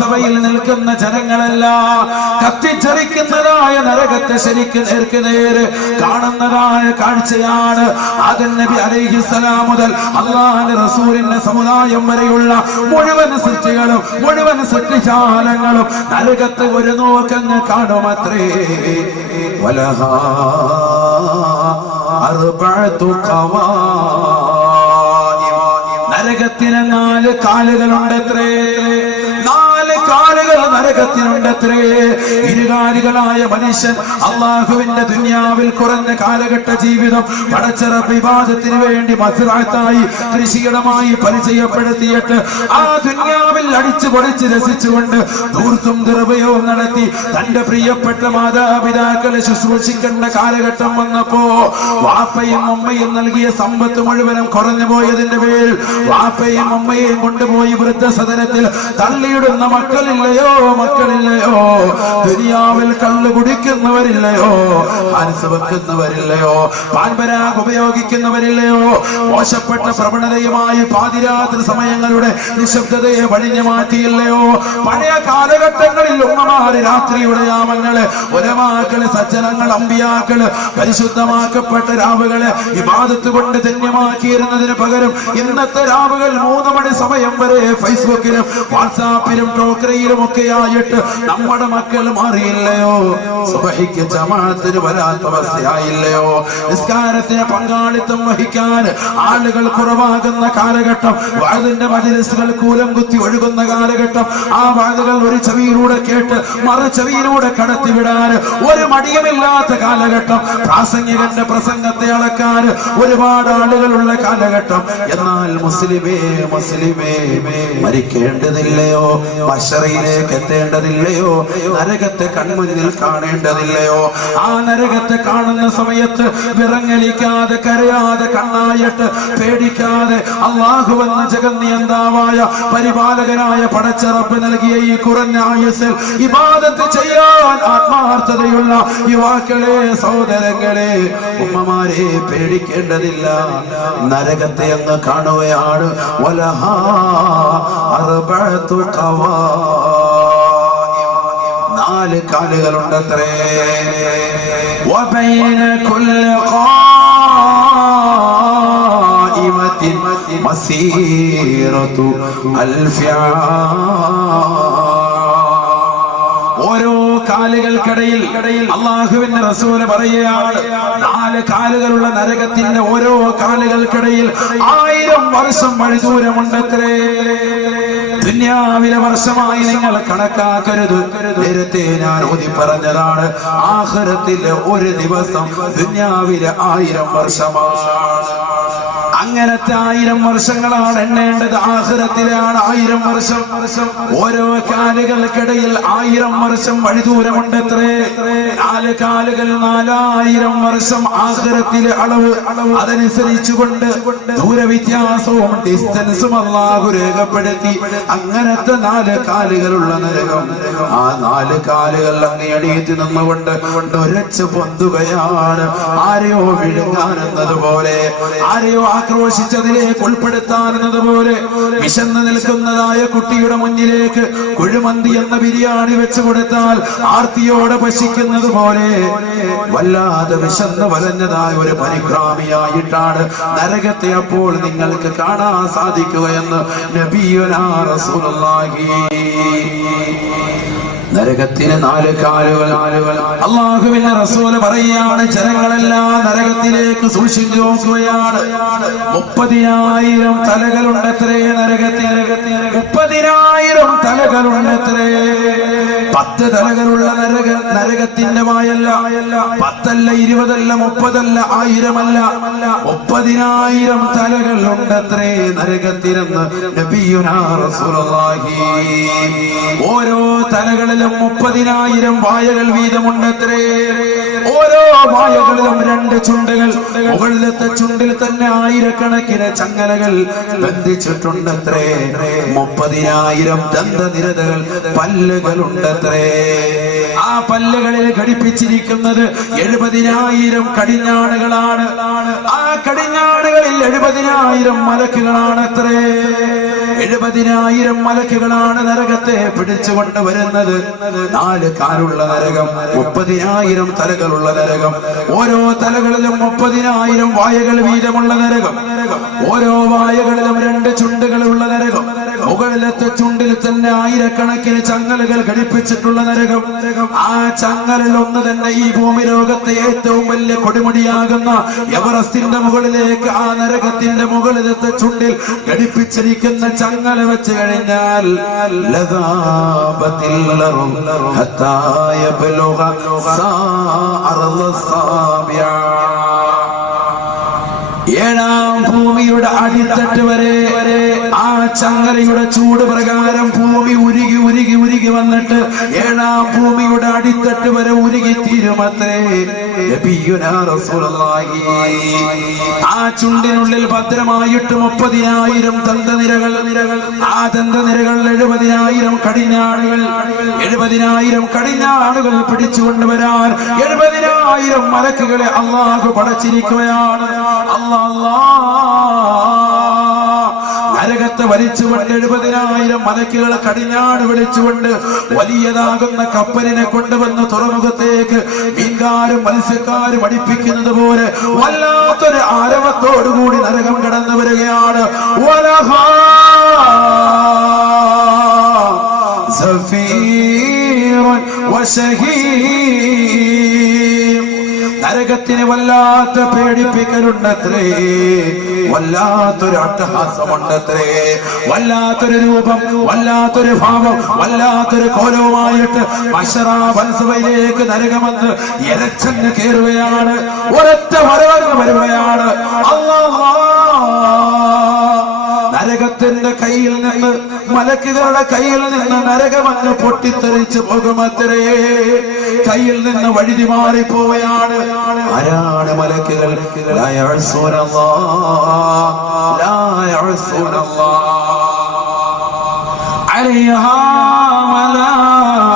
സഭയിൽ നിൽക്കുന്ന ജനങ്ങളെല്ലാം കത്തിച്ചറിക്കുന്നതായ നരകത്തെ ശരിക്ക് നേർക്ക് നേര് കാണുന്നതായ കാഴ്ചയാണ്. ആദം നബി അലൈഹിസ്സലാം മുതൽ അല്ലാഹുവിന്റെ റസൂലിന്റെ സമുദായം വരെയുള്ള മുഴുവൻ സൃഷ്ടികളും മുഴുവൻ സൃഷ്ടിജാലങ്ങളും നരകത്തെ ഒരു നോക്കങ്ങ് കാണുമത്രേ. വലഹാ അർബഅതു ഖവാഇം, നരകത്തിന് 4 കാലുകളുണ്ടത്രേ. 4 കാലുകൾ നരകത്തിനുണ്ടത്രേ. ഇരുകാലികളായ മനുഷ്യൻ അള്ളാഹുവിന്റെ ദുനിയാവിൽ കുറഞ്ഞ കാലഘട്ട ജീവിതം പടച്ചറബ് ഇബാദത്തിന് വേണ്ടി മസ്റഅത്തായി കൃഷിയിടമായി പരിചയപ്പെടുത്തിയിട്ട് ആ ദുനിയാവിൽ അടിച്ചു പൊളിച്ച് രസിച്ചുകൊണ്ട് ധൂർത്തും ദുർവ്യവും നടത്തി തന്റെ പ്രിയപ്പെട്ട മാതാപിതാക്കളെ ശുശ്രൂഷിക്കേണ്ട കാലഘട്ടം വന്നപ്പോ വാപ്പയും അമ്മയും നൽകിയ സമ്പത്ത് മുഴുവനും കുറഞ്ഞു പോയതിന്റെ പേരിൽ വാപ്പയും അമ്മയെയും കൊണ്ടുപോയി വൃദ്ധസദനത്തിൽ തള്ളിയിടുന്ന മക്കളില്ലയോ, മക്കളില്ലയോ? ദുനിയാവിൽ കള്ളു കുടിക്കുന്നവരില്ലയോ, ഹാൻസ് വെക്കുന്നവരില്ലയോ, പാൻപരാഗ് ഉപയോഗിക്കുന്നവരില്ലയോ? മോശപ്പെട്ട പ്രവണതയുമായി പാതിരാത്രി സമയങ്ങളുടെ നിശബ്ദതയെ വഴിഞ്ഞു മാറ്റിയില്ലയോ? പഴയ കാലഘട്ടങ്ങളിൽ ഉമ്മമാര് രാത്രിയുടെ യാമങ്ങള്, ഉലമാക്കള്, സജ്ജനങ്ങൾ, അമ്പിയാക്കള് പരിശുദ്ധമാക്കപ്പെട്ട രാവുകളെ ഇബാദത്ത് കൊണ്ട് ധന്യമാക്കിയിരുന്നതിന് പകരം ഇന്നത്തെ രാവുകൾ 3 മണി സമയം വരെ ഫേസ്ബുക്കിലും വാട്സാപ്പിലും ടോക്രയിലും ഒക്കെ ആയിട്ട് നമ്മുടെ മക്കൾ മാറിയില്ലയോ? സുബഹിക്ക് ജമാഅത്തിന് വരാത്ത അവസ്ഥയായില്ലയോ? നിസ്കാരത്തിന് പങ്കാളിത്തം വഹിക്കാൻ ആളുകൾ കുറവാകുന്ന കാലഘട്ടം, വഅദിന്റെ മജ്‌ലിസുകൾ കൂലം കുത്തി ഒഴുകുന്ന കാലഘട്ടം, ആ വഅദുകൾ ഒരു ചെവിയിലൂടെ കേട്ട് മറു ചെവിയിലൂടെ കടത്തിവിടാൻ ഒരു മടിയുമില്ലാത്ത കാലഘട്ടം, പ്രാസംഗികന്റെ പ്രസംഗത്തെ അളക്കാൻ ഒരുപാട് ആളുകളുള്ള കാലഘട്ടം. എന്നാൽ മുസ്ലിമേ, മുസ്ലിമേ, മരിക്കേണ്ടതില്ലയോ? മശറയിലേക്ക് എത്തേണ്ടതില്ലയോ? നരകത്തെ കൺമുന്നിൽ കാണേണ്ടതില്ലയോ? ആ നരകത്തെ കാണുന്ന സമയത്ത് വിറങ്ങലിക്കാതെ കരയാതെ കണ്ണായിട്ട് പേടിക്കാതെ അല്ലാഹുവെന്ന ജഗന്നിയന്താവായ പരിപാലകനായ പടച്ച റബ്ബ് നൽകിയ ഈ കുറഞ്ഞ ആയുസ്സിൽ ഇബാദത്ത് ചെയ്യാൻ ആത്മാർത്ഥതയുള്ള യുവാക്കളെ, സഹോദരങ്ങളെ, ഉമ്മമാരെ, പേടിക്കേണ്ടതില്ല. നരകത്തെ അങ്ങ് കാണുകയാണ്. വലഹാ അർബഅതു ഖവാഇം, 4 കാലുകളുണ്ടത്രേ. വബൈന കുല്ലി ഖായിമത്തിൻ മസീറതു അൽഫി ആം, ഓരോ കാലുകൾക്കിടയിൽ അല്ലാഹുവിന്റെ റസൂൽ പറയുകയാണ്, 4 കാലുകളുള്ള നരകത്തിന്റെ ഓരോ കാലുകൾക്കിടയിൽ 1000 വർഷം വഴി ദൂരമുണ്ടത്രേ. ദുനിയാവിലെ വർഷമായി നിങ്ങൾ കണക്കാക്കരുത്. നേരത്തെ ഞാൻ ഓതി പറഞ്ഞതാണ്, ആഖിറത്തിലെ ഒരു ദിവസം ദുനിയാവിലെ 1000 വർഷമാണ്. അങ്ങനത്തെ 1000 വർഷങ്ങളാണ് എണ്ണേണ്ടത്. ആഖിറത്തിലാണ് 1000 വർഷം. ഓരോ കാലുകൾക്കിടയിൽ 1000 വർഷം വഴി ദൂരമുണ്ടത്രേ. 4 കാലുകൾ 4000 വർഷം ആഖിറത്തിലെ അളവ്. അതനുസരിച്ചുകൊണ്ട് ദൂരവ്യത്യാസവും ഡിസ്റ്റൻസും അല്ലാഹു രേഖപ്പെടുത്തി. അങ്ങനത്തെ 4 കാലുകളുള്ള നരകം. ആ 4 കാലുകൾ അങ്ങ് എണീറ്റ് നിന്നുകൊണ്ട് ഒരച്ച് പൊന്തുകയാണ്. ആരെയോ വിഴുങ്ങാനെന്നതുപോലെ, ആരെയോ ആക്രോശിച്ചതിലേക്ക് ഉൾപ്പെടുത്താനെന്നതുപോലെ, വിശന്ന് നിൽക്കുന്നതായ കുട്ടിയുടെ മുന്നിലേക്ക് കുഴിമന്തി എന്ന ബിരിയാണി വെച്ചു കൊടുത്താൽ ആർത്തിയോടെ ഭക്ഷിക്കുന്നത് പോലെ വല്ലാതെ വിശന്ന് വലഞ്ഞതായ ഒരു പരിക്രാമിയായിട്ടാണ് നരകത്തെ അപ്പോൾ നിങ്ങൾക്ക് കാണാൻ സാധിക്കുകയെന്ന് നബിയുനാ റസൂലുള്ളാഹി. നരകത്തിന് 4 കാലുകൾ. അല്ലാഹുവിന്റെ റസൂല് പറയുകയാണ്, ജനങ്ങളെല്ലാം നരകത്തിലേക്ക് സൂക്ഷിച്ചു നോക്കുകയാണ്. 30,000 തലകളുണ്ടത്രേ നരകത്തിന്. 30,000 തലകളുണ്ടത്രേ. 10 തലകളുള്ള നരകത്തിന്റെ വായല്ല. 10 അല്ല, 20 അല്ല, 30 അല്ല, 1000 അല്ല, 30,000 തലകൾ ഉണ്ടത്രേ നരകത്തിനെന്ന് നബിയുനാ റസൂലുള്ളാഹി. ഓരോ തലകളിലും 30,000 വായകൾ വീതമുണ്ടത്രേ. ഓരോ വായകളിലും 2 ചുണ്ടുകൾ. മുകളിലത്തെ ചുണ്ടിൽ തന്നെ 1000കണക്കിന് ചങ്ങലകൾ ബന്ധിച്ചിട്ടുണ്ടത്രേ. 30,000 ദന്തനിരതകൾ, പല്ലുകളുണ്ടത്രേ. ആ പല്ലുകളിൽ ഘടിപ്പിച്ചിരിക്കുന്നത് 70,000 കടിഞ്ഞാണുകളാണ്. ആ കടിഞ്ഞാണുകളിൽ 70,000 മലക്കുകളാണത്രേ. 70,000 മലക്കുകളാണ് നരകത്തെ പിടിച്ചുകൊണ്ട് വരുന്നത്. 4 കാലുള്ള നരകം, 30,000 തലകളുള്ള നരകം. ഓരോ തലകളിലും 30,000 വായകൾ വീതമുള്ള നരകം. ഓരോ വായകളിലും 2 ചുണ്ടുകളുള്ള നരകം. മുകളിലത്തെ ചുണ്ടിൽ തന്നെ 1000കണക്കിന് ചങ്ങലുകൾ ഘടിപ്പിച്ചിട്ടുള്ള നരകം. ആ ചങ്ങലിൽ ഒന്ന് തന്നെ ഈ ഭൂമി ലോകത്തെ ഏറ്റവും വലിയ കൊടുമുടിയാകുന്ന എവറസ്റ്റിന്റെ മുകളിലേക്ക് ആ നരകത്തിന്റെ മുകളിലത്തെ ചുണ്ടിൽ ഘടിപ്പിച്ചിരിക്കുന്ന ചങ്ങല വെച്ച് കഴിഞ്ഞാൽ ഏഴാം ഭൂമിയുടെ അടിത്തട്ട് വരെ ആ ചങ്ങലയുടെ ചൂട് പ്രകാരം ഭൂമി ഉരുകി ഉരുകി ഉരുകി വന്നിട്ട് 7ആം ഭൂമിയുടെ അടിത്തട്ട് വരെ ഉരുകി തീരുമത്രേ. നബിയുനാ റസൂലുള്ളാഹി. ആ ചുണ്ടിനുള്ളിൽ ഭദ്രമായിട്ട് 30,000 ദന്തനിരകൾ. ആ ദന്തനിരകൾ 70,000 കടിഞ്ഞാണുകൾ. 70,000 കടിഞ്ഞാണുകൾ പിടിച്ചുകൊണ്ടുവരാൻ 70,000 മലക്കുകളെ അല്ലാഹു പടച്ചിരിക്കുകയാണ്. നരകത്തെ വലിച്ചുകൊണ്ട് 70,000 മലക്കുകളെ കടിഞ്ഞാണ് വിളിച്ചുകൊണ്ട് വലിയതാകുന്ന കപ്പലിനെ കൊണ്ടുവന്ന് തുറമുഖത്തേക്ക് മീൻകാരും മത്സ്യക്കാരും അടിപ്പിക്കുന്നത് പോലെ വല്ലാത്തൊരു ആരവത്തോടുകൂടി നരകം കടന്നു വരികയാണ്. നരകത്തിന് വല്ലാത്ത പേടിപ്പിക്കലുണ്ടത്രേ. വല്ലാത്തൊരു അട്ടഹാസമുണ്ടത്രേ. വല്ലാത്തൊരു രൂപം, വല്ലാത്തൊരു ഭാവം, വല്ലാത്തൊരു കോലവുമായിട്ട് മശറാബൻസുവയിലേക്ക് നരകമെന്ന് ഇരച്ചങ്ങ് കയറുകയാണ്. ഒരൊറ്റ വരവങ്ങ് വരുകയാണ്. നരകത്തിന്റെ കയ്യിൽ നിന്ന്, മലക്കുകളുടെ കയ്യിൽ നിന്ന് നരകമങ്ങ് പൊട്ടിത്തെറിച്ച് പോകുമത്രേ. കയ്യിൽ നിന്ന് വഴുതി മാറിപ്പോവുകയാണ്. ആരാണ് മലക്കുകൾ? ലാ യഅ്സൂനല്ലാഹ്, ലാ യഅ്സൂനല്ലാഹ് അലൈഹാ മലായിക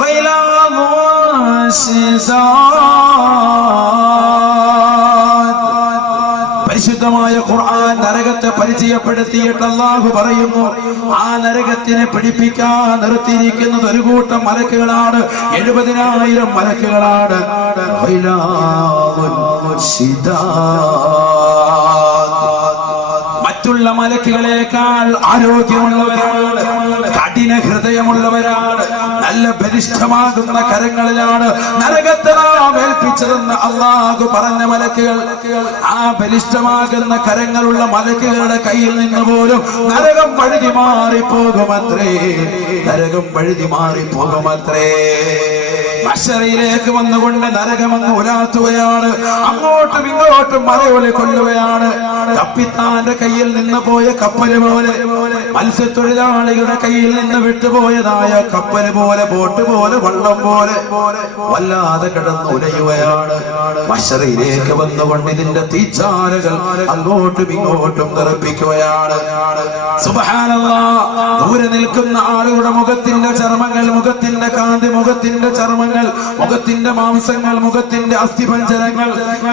ഗൈലാദുൻ ശിദാദ്. പരിശുദ്ധമായ ഖുർആൻ നരകത്തെ പരിചയപ്പെടുത്തിയിട്ട് അല്ലാഹു പറയുന്നു, ആ നരകത്തിനെ പിടിപ്പിക്കാൻ നിർത്തിയിരിക്കുന്നത് ഒരു കൂട്ടം മലക്കുകളാണ്. 70,000 മലക്കുകളാണ്. മറ്റുള്ള മലക്കുകളെക്കാൾ ആരോഗ്യമുള്ളവരാണ്, കഠിന ഹൃദയമുള്ളവരാണ്. നല്ല ബലിഷ്ഠമാകുന്ന കരങ്ങളിലാണ് നരകത്തെ നാം ഏൽപ്പിച്ചതെന്ന് അല്ലാഹു പറഞ്ഞ മലക്കുകൾ. ആ ബലിഷ്ഠമാകുന്ന കരങ്ങളുള്ള മലക്കുകളുടെ കയ്യിൽ നിന്ന് പോലും നരകം വഴുതി മാറിപ്പോകുമത്രേ. നരകം വഴുതി മാറിപ്പോകുമത്രേ. മഹ്ശറിലേക്ക് വന്നുകൊണ്ട് നരകമങ്ങ് ഉലാത്തുകയാണ്. അങ്ങോട്ടും ഇങ്ങോട്ടും മറയൊലി കൊല്ലുകയാണ്. കപ്പിത്താന്റെ കയ്യിൽ നിന്ന് പോയ കപ്പല് പോലെ, മത്സ്യത്തൊഴിലാളികളുടെ കയ്യിൽ നിന്ന് വിട്ടുപോയതായ കപ്പല് പോലെ, ബോട്ട് പോലെ, വള്ളം പോലെ വല്ലാതെ കിടന്ന് ഉലയുകയാണ്. മഹ്ശറിലേക്ക് വന്നുകൊണ്ട് ഇതിന്റെ തീച്ചാലുകൾ അങ്ങോട്ടും ഇങ്ങോട്ടും തെറിപ്പിക്കുകയാണ്. സുബ്ഹാനല്ലാഹ്. ദൂരെ നിൽക്കുന്ന ആളുകളുടെ മുഖത്തിന്റെ ചർമ്മങ്ങൾ, മുഖത്തിന്റെ കാന്തി, മുഖത്തിന്റെ ചർമ്മങ്ങൾ, മുഖത്തിന്റെ മാംസങ്ങൾ, മുഖത്തിന്റെ അസ്ഥിപഞ്ജരങ്ങൾ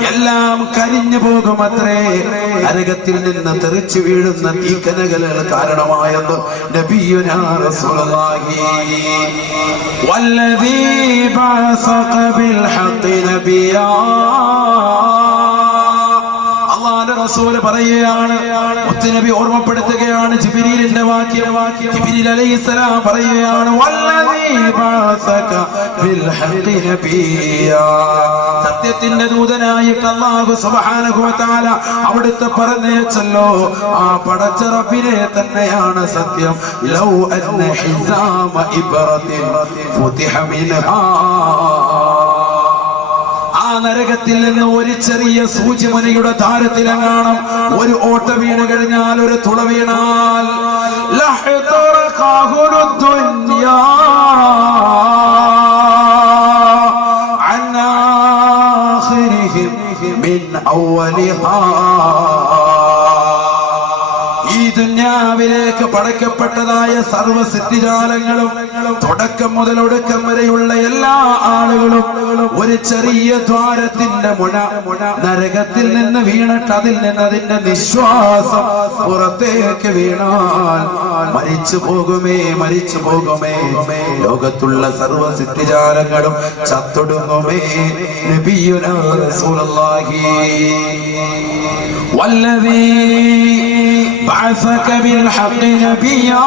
എല്ലാം കരിഞ്ഞു പോകുമത്രേ. നരകത്തിൽ നിന്ന് തെറിച്ചു വീഴുന്ന തീക്കനകൾ കാരണമായെന്ന് നബിയുനാ റസൂലുള്ളാഹി. വല്ലദീ ബഅസക ബിൽ ഹഖ് നബിയാ. അല്ലാഹുവിന്റെ റസൂൽ പറയുകയാണ്, മുത്തുനബി ഓർമ്മപ്പെടുത്തുകയാണ് ജിബ്രീലിന്റെ വാക്യം. ജിബ്രീൽ അലൈഹിസ്സലാം പറയുകയാണ്, വല്ലദീ ബഅസക ബിൽ ഹഖ് നബിയാ. സത്യത്തിന്റെ ദൂതനായിട്ട് അല്ലാഹു സുബ്ഹാനഹു വ തആല അവിടുത്തെ പറഞ്ഞേച്ചല്ലോ. ആ പടച്ച റബ്ബിനെ തന്നെയാണ് സത്യം. ലൗ അന്ന ഹിസാമ ഇബ്റത്തിൻ ഫുതിഹ മിൻഹാ. ആ നരകത്തിൽ നിന്ന് ഒരു ചെറിയ സൂചിമുനയുടെ ധാരത്തിലെങ്ങാണം ഒരു ഓട്ട വീണ് കഴിഞ്ഞാൽ, ഒരു തുള വീണാൽ ഈ ദുനിയാവിലേക്ക് പടക്കപ്പെട്ടതായ സർവ്വ സിദ്ധിജാലങ്ങളും തുടക്കം മുതൽ ഒടുക്കം വരെയുള്ള എല്ലാ ആളുകളും ഒരു ചെറിയ ദ്വാരത്തിന്റെ മുന നരകത്തിൽ നിന്ന് വീണിട്ട് അതിൽ നിന്ന് അതിന്റെ നിശ്വാസം പുറത്തേക്ക് വീണാൽ മരിച്ചു പോകുമേ, മരിച്ചു പോകുമേ. ലോകത്തുള്ള സർവ്വ സിദ്ധിജാലങ്ങളും ചത്തൊടുങ്ങുമേ. നബിയുനാ റസൂലുള്ളാഹി. വല്ലദീ ബഅസക ബിൽ ഹഖ് നബിയാ.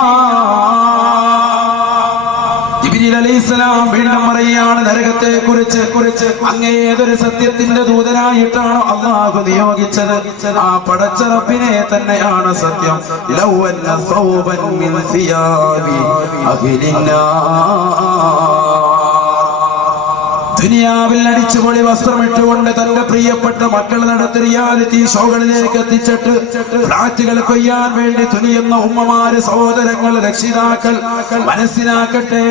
ജിബ്രീൽ അലൈഹിസ്സലാം വീണ്ടും പറയുകയാണ് നരകത്തെ കുറിച്ച്, അങ്ങേ ഏതൊരു സത്യത്തിന്റെ ദൂതനായിട്ടാണോ അല്ലാഹു നിയോഗിച്ചത്, ആ പടച്ച റബ്ബിനെ തന്നെയാണ് സത്യം. ലൗ അന്ന സൗബൻ മിൻ സിയാബി അഹ്ലിന്നാ. ദുനിയാവിൽ അടിച്ചുപൊളി വസ്ത്രമിട്ടുകൊണ്ട് തന്റെ പ്രിയപ്പെട്ട മക്കൾ നടത്തി റിയാലിറ്റി ഷോകളിലേക്ക് എത്തിച്ചിട്ട് ഫ്ലാറ്റുകൾ കൊയ്യാൻ വേണ്ടി തുനിയുന്ന ഉമ്മമാര്, സഹോദരങ്ങൾ, രക്ഷിതാക്കൾ മനസ്സിലാക്കട്ടെ.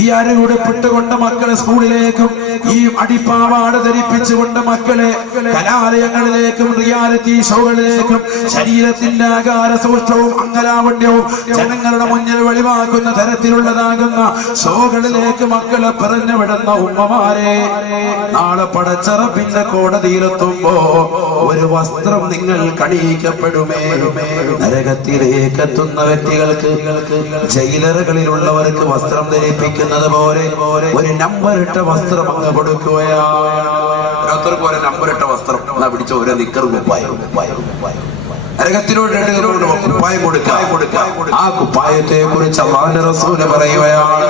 ഈ അരയുടുപ്പിട്ടുകൊണ്ട് മക്കളെ സ്കൂളിലേക്കും ഈ അടിപ്പാവാട ധരിപ്പിച്ചുകൊണ്ട് മക്കളെ കലാലയങ്ങളിലേക്കും റിയാലിറ്റി ഷോകളിലേക്കും ശരീരത്തിന്റെ ആകാര സൂക്ഷ്മവും അംഗലാവണ്യവും ജനങ്ങളുടെ മുന്നിൽ വെളിവാക്കുന്ന തരത്തിലുള്ളതാകുന്ന ഷോകളിലേക്ക് മക്കളെ പറഞ്ഞു വിടുന്ന ഉമ്മമാർ, നാളെ പടച്ച റബ്ബിന്റെ കോടതിയിലെത്തുമ്പോ ഒരു വസ്ത്രം നിങ്ങൾ കണിയിക്കപ്പെടുമേ. നരകത്തിലേക്ക് എത്തുന്ന വ്യക്തികൾക്ക് ജയിലറുകളിലുള്ളവർക്ക് വസ്ത്രം ധരിപ്പിക്കുന്നത് പോലെ ഒരു നമ്പർ ഇട്ട വസ്ത്രം അങ്ങ് കൊടുക്കുകയാണ്. ഓരോരുത്തർക്കും ഒരു നമ്പർ ഇട്ട വസ്ത്രം എന്നാ പിടിച്ച ഓരോ നിക്കറും കുപ്പായം നരകത്തിനോട് കുപ്പായം കൊടുക്കുക. ആ കുപ്പായത്തെ കുറിച്ച് അല്ലാഹുവിന്റെ റസൂൽ പറയുകയാണ്,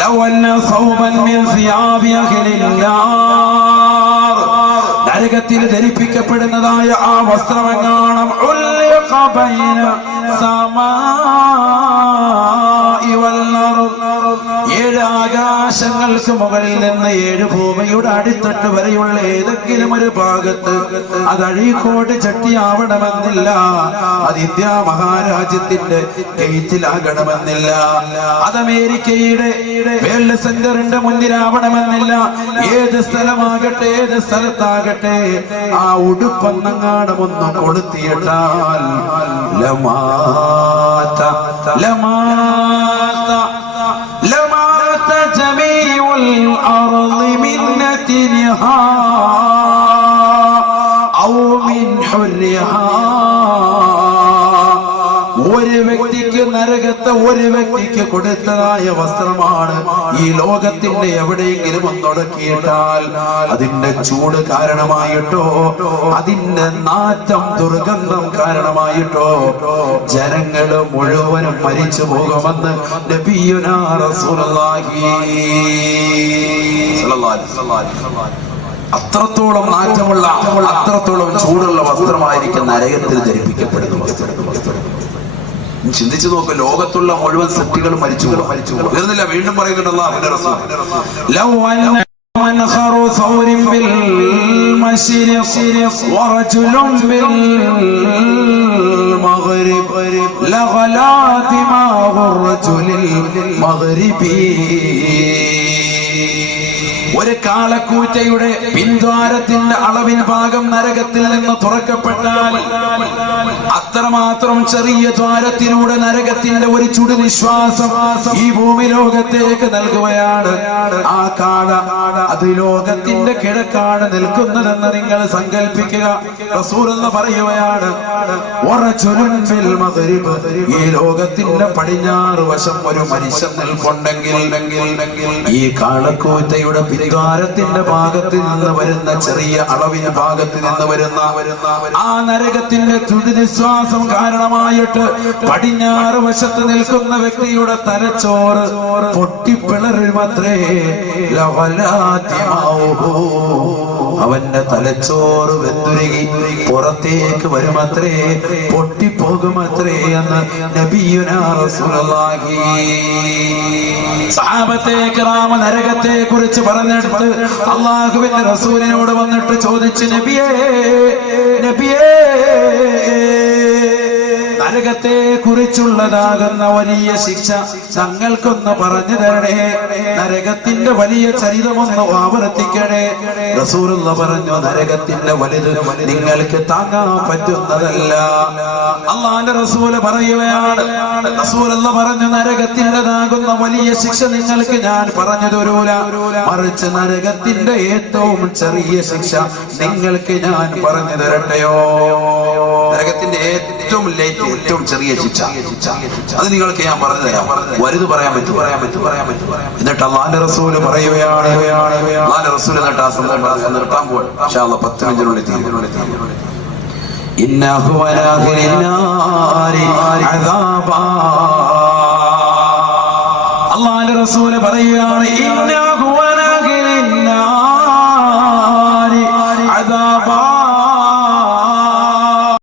ലൗ അന്ന സൗബൻ മിൻ സിയാബി അഹ്ലിന്നാർ. നരകത്തിൽ ധരിപ്പിക്കപ്പെടുന്നതായ ആ വസ്ത്രമെങ്ങാണം ഉൽഖ ബൈന സമാഇ വൽ അർദ്. 7 ആകാശങ്ങൾക്ക് മുകളിൽ നിന്ന് 7 ഭൂമിയുടെ അടിത്തട്ട് വരെയുള്ള ഏതെങ്കിലും ഒരു ഭാഗത്ത് അത് അഴീക്കോട് ചട്ടിയാവണമെന്നില്ല, അത് ഇന്ത്യ മഹാരാജ്യത്തിന്റെ ഗേറ്റിലാകണമെന്നില്ല, അത് അമേരിക്കയുടെ വേൾഡ് സെന്ററിന്റെ മുന്നിലാവണമെന്നില്ല. ഏത് സ്ഥലമാകട്ടെ, ഏത് സ്ഥലത്താകട്ടെ, ആ ഉടുപ്പെന്നെങ്ങാനും ഒന്ന് കൊളുത്തിയിട്ടാൽ ലമാത ലമാത ലമാത ജമീഉൽ അർളി മിൻ നതിനിഹാ ഔ മിൻ ഹുർരിഹാ. ഒരു വ്യക്തിക്ക് നരകത്തെ ഒരു വ്യക്തിക്ക് കൊടുത്തതായ വസ്ത്രമാണ് ഈ ലോകത്തിന്റെ എവിടെയെങ്കിലും ഒന്നൊടക്കിയിട്ടാൽ അതിന്റെ ചൂട് കാരണമായിട്ടോ അതിന്റെ നാറ്റം ദുർഗന്ധം കാരണമായിട്ടോ ജനങ്ങള് മുഴുവനും മരിച്ചു പോകുമെന്ന് നബിയുനാ റസൂലുള്ളാഹി സ്വല്ലല്ലാഹു അലൈഹി വസല്ലം. അത്രത്തോളം നാറ്റമുള്ള അത്രത്തോളം ചൂടുള്ള വസ്ത്രമായിരിക്കും നരകത്തിൽ ധരിപ്പിക്കപ്പെടുന്ന വസ്ത്രം. ചിന്തിച്ചു നോക്ക്, ലോകത്തുള്ള മുഴുവൻ സൃഷ്ടികളും മരിച്ചു തീർന്നില്ല. വീണ്ടും പറയുന്നുണ്ട് അല്ലാഹുവിന്റെ റസൂൽ, ലൗ منخر ثور بالمشرق ورجل بالمغرب لغلا دماغ الرجل المغربي. ഒരു കാളക്കൂറ്റയുടെ പിൻദ്വാരത്തിന്റെ അളവിൻ ഭാഗം നരകത്തിൽ നിന്ന് തുറക്കപ്പെട്ടാൽ അത്രമാത്രം ചെറിയ ദ്വാരത്തിലൂടെ നരകത്തിന്റെ ഒരു ചുടുനിശ്വാസം ഈ ഭൂമി ലോകത്തേക്ക് നൽകുകയാണ്. ആ കാള അത് ലോകത്തിന്റെ കിഴക്കാണ് നിൽക്കുന്നതെന്ന് നിങ്ങൾ സങ്കല്പിക്കുക. റസൂലുള്ളാഹി പറയുകയാണ്, ഈ ലോകത്തിന്റെ പടിഞ്ഞാറ് വശം ഒരു മനുഷ്യൻ നിൽപ്പുണ്ടെങ്കിൽ ഈ കാളക്കൂറ്റയുടെ ദ്വാരത്തിന്റെ ഭാഗത്തിൽ നിന്ന് വരുന്ന ചെറിയ അളവിന് ഭാഗത്തിൽ നിന്ന് വരുന്ന ആ നരകത്തിന്റെ ചുടുനിശ്വാസം കാരണമായിട്ട് പടിഞ്ഞാറ് വശത്ത് നിൽക്കുന്ന വ്യക്തിയുടെ തലച്ചോറ് പൊട്ടിപ്പിളരുമത്രേ. അവന്റെ തലച്ചോറ് വെന്തുരുകി പുറത്തേക്ക് വരുമത്രേ, പൊട്ടിപ്പോകുമത്രേ എന്ന് നബിയുനാ റസൂലുള്ളാഹി. സഹാബത്തെ കിറാം നരകത്തെ കുറിച്ച് പറഞ്ഞെടുത്ത് അല്ലാഹുവിന്റെ റസൂലിനോട് വന്നിട്ട് ചോദിച്ചു, നബിയേ നബിയേ, നരകത്തെ കുറിച്ചുള്ളതാകുന്ന വലിയ ശിക്ഷ ഞങ്ങൾക്കൊന്ന് പറഞ്ഞു തരണേ, നരകത്തിന്റെ വലിയ ചരിതമൊന്ന് ആവർത്തിക്കണേ. റസൂലുള്ളാഹി പറഞ്ഞു, നരകത്തിന്റെ വലുത് നിങ്ങൾക്ക് താങ്ങാൻ പറ്റുന്നതല്ല. അല്ലാഹുവിന്റെ റസൂല് പറയുകയാണ്, റസൂലുള്ളാഹി പറഞ്ഞു, നരകത്തിൻ്റെതാകുന്ന വലിയ ശിക്ഷ നിങ്ങൾക്ക് ഞാൻ പറഞ്ഞു തരൂല, മറിച്ച് നരകത്തിന്റെ ഏറ്റവും ചെറിയ ശിക്ഷ നിങ്ങൾക്ക് ഞാൻ പറഞ്ഞു തരട്ടെയോ? നരകത്തിന്റെ ഏറ്റവും ചെറിയ ശിക്ഷ അത് നിങ്ങൾക്ക് ഞാൻ പറഞ്ഞു തരാം. വലുത് പറയാൻ പറ്റും. എന്നിട്ട് അല്ലാഹുവിന്റെ റസൂല് പറയുകയാണ്, അല്ലാഹുവിന്റെ റസൂൽ എന്നിട്ട് ആ സന്ദർഭം നിർത്താൻ പോകും. ഇൻഷാ അല്ലാഹ് 10 മിനിറ്റിനുള്ളിൽ ഇന്നഹു വലാഹിന്നാരി അദാബാ. അല്ലാഹുവിന്റെ റസൂല് പറയുകയാണ്,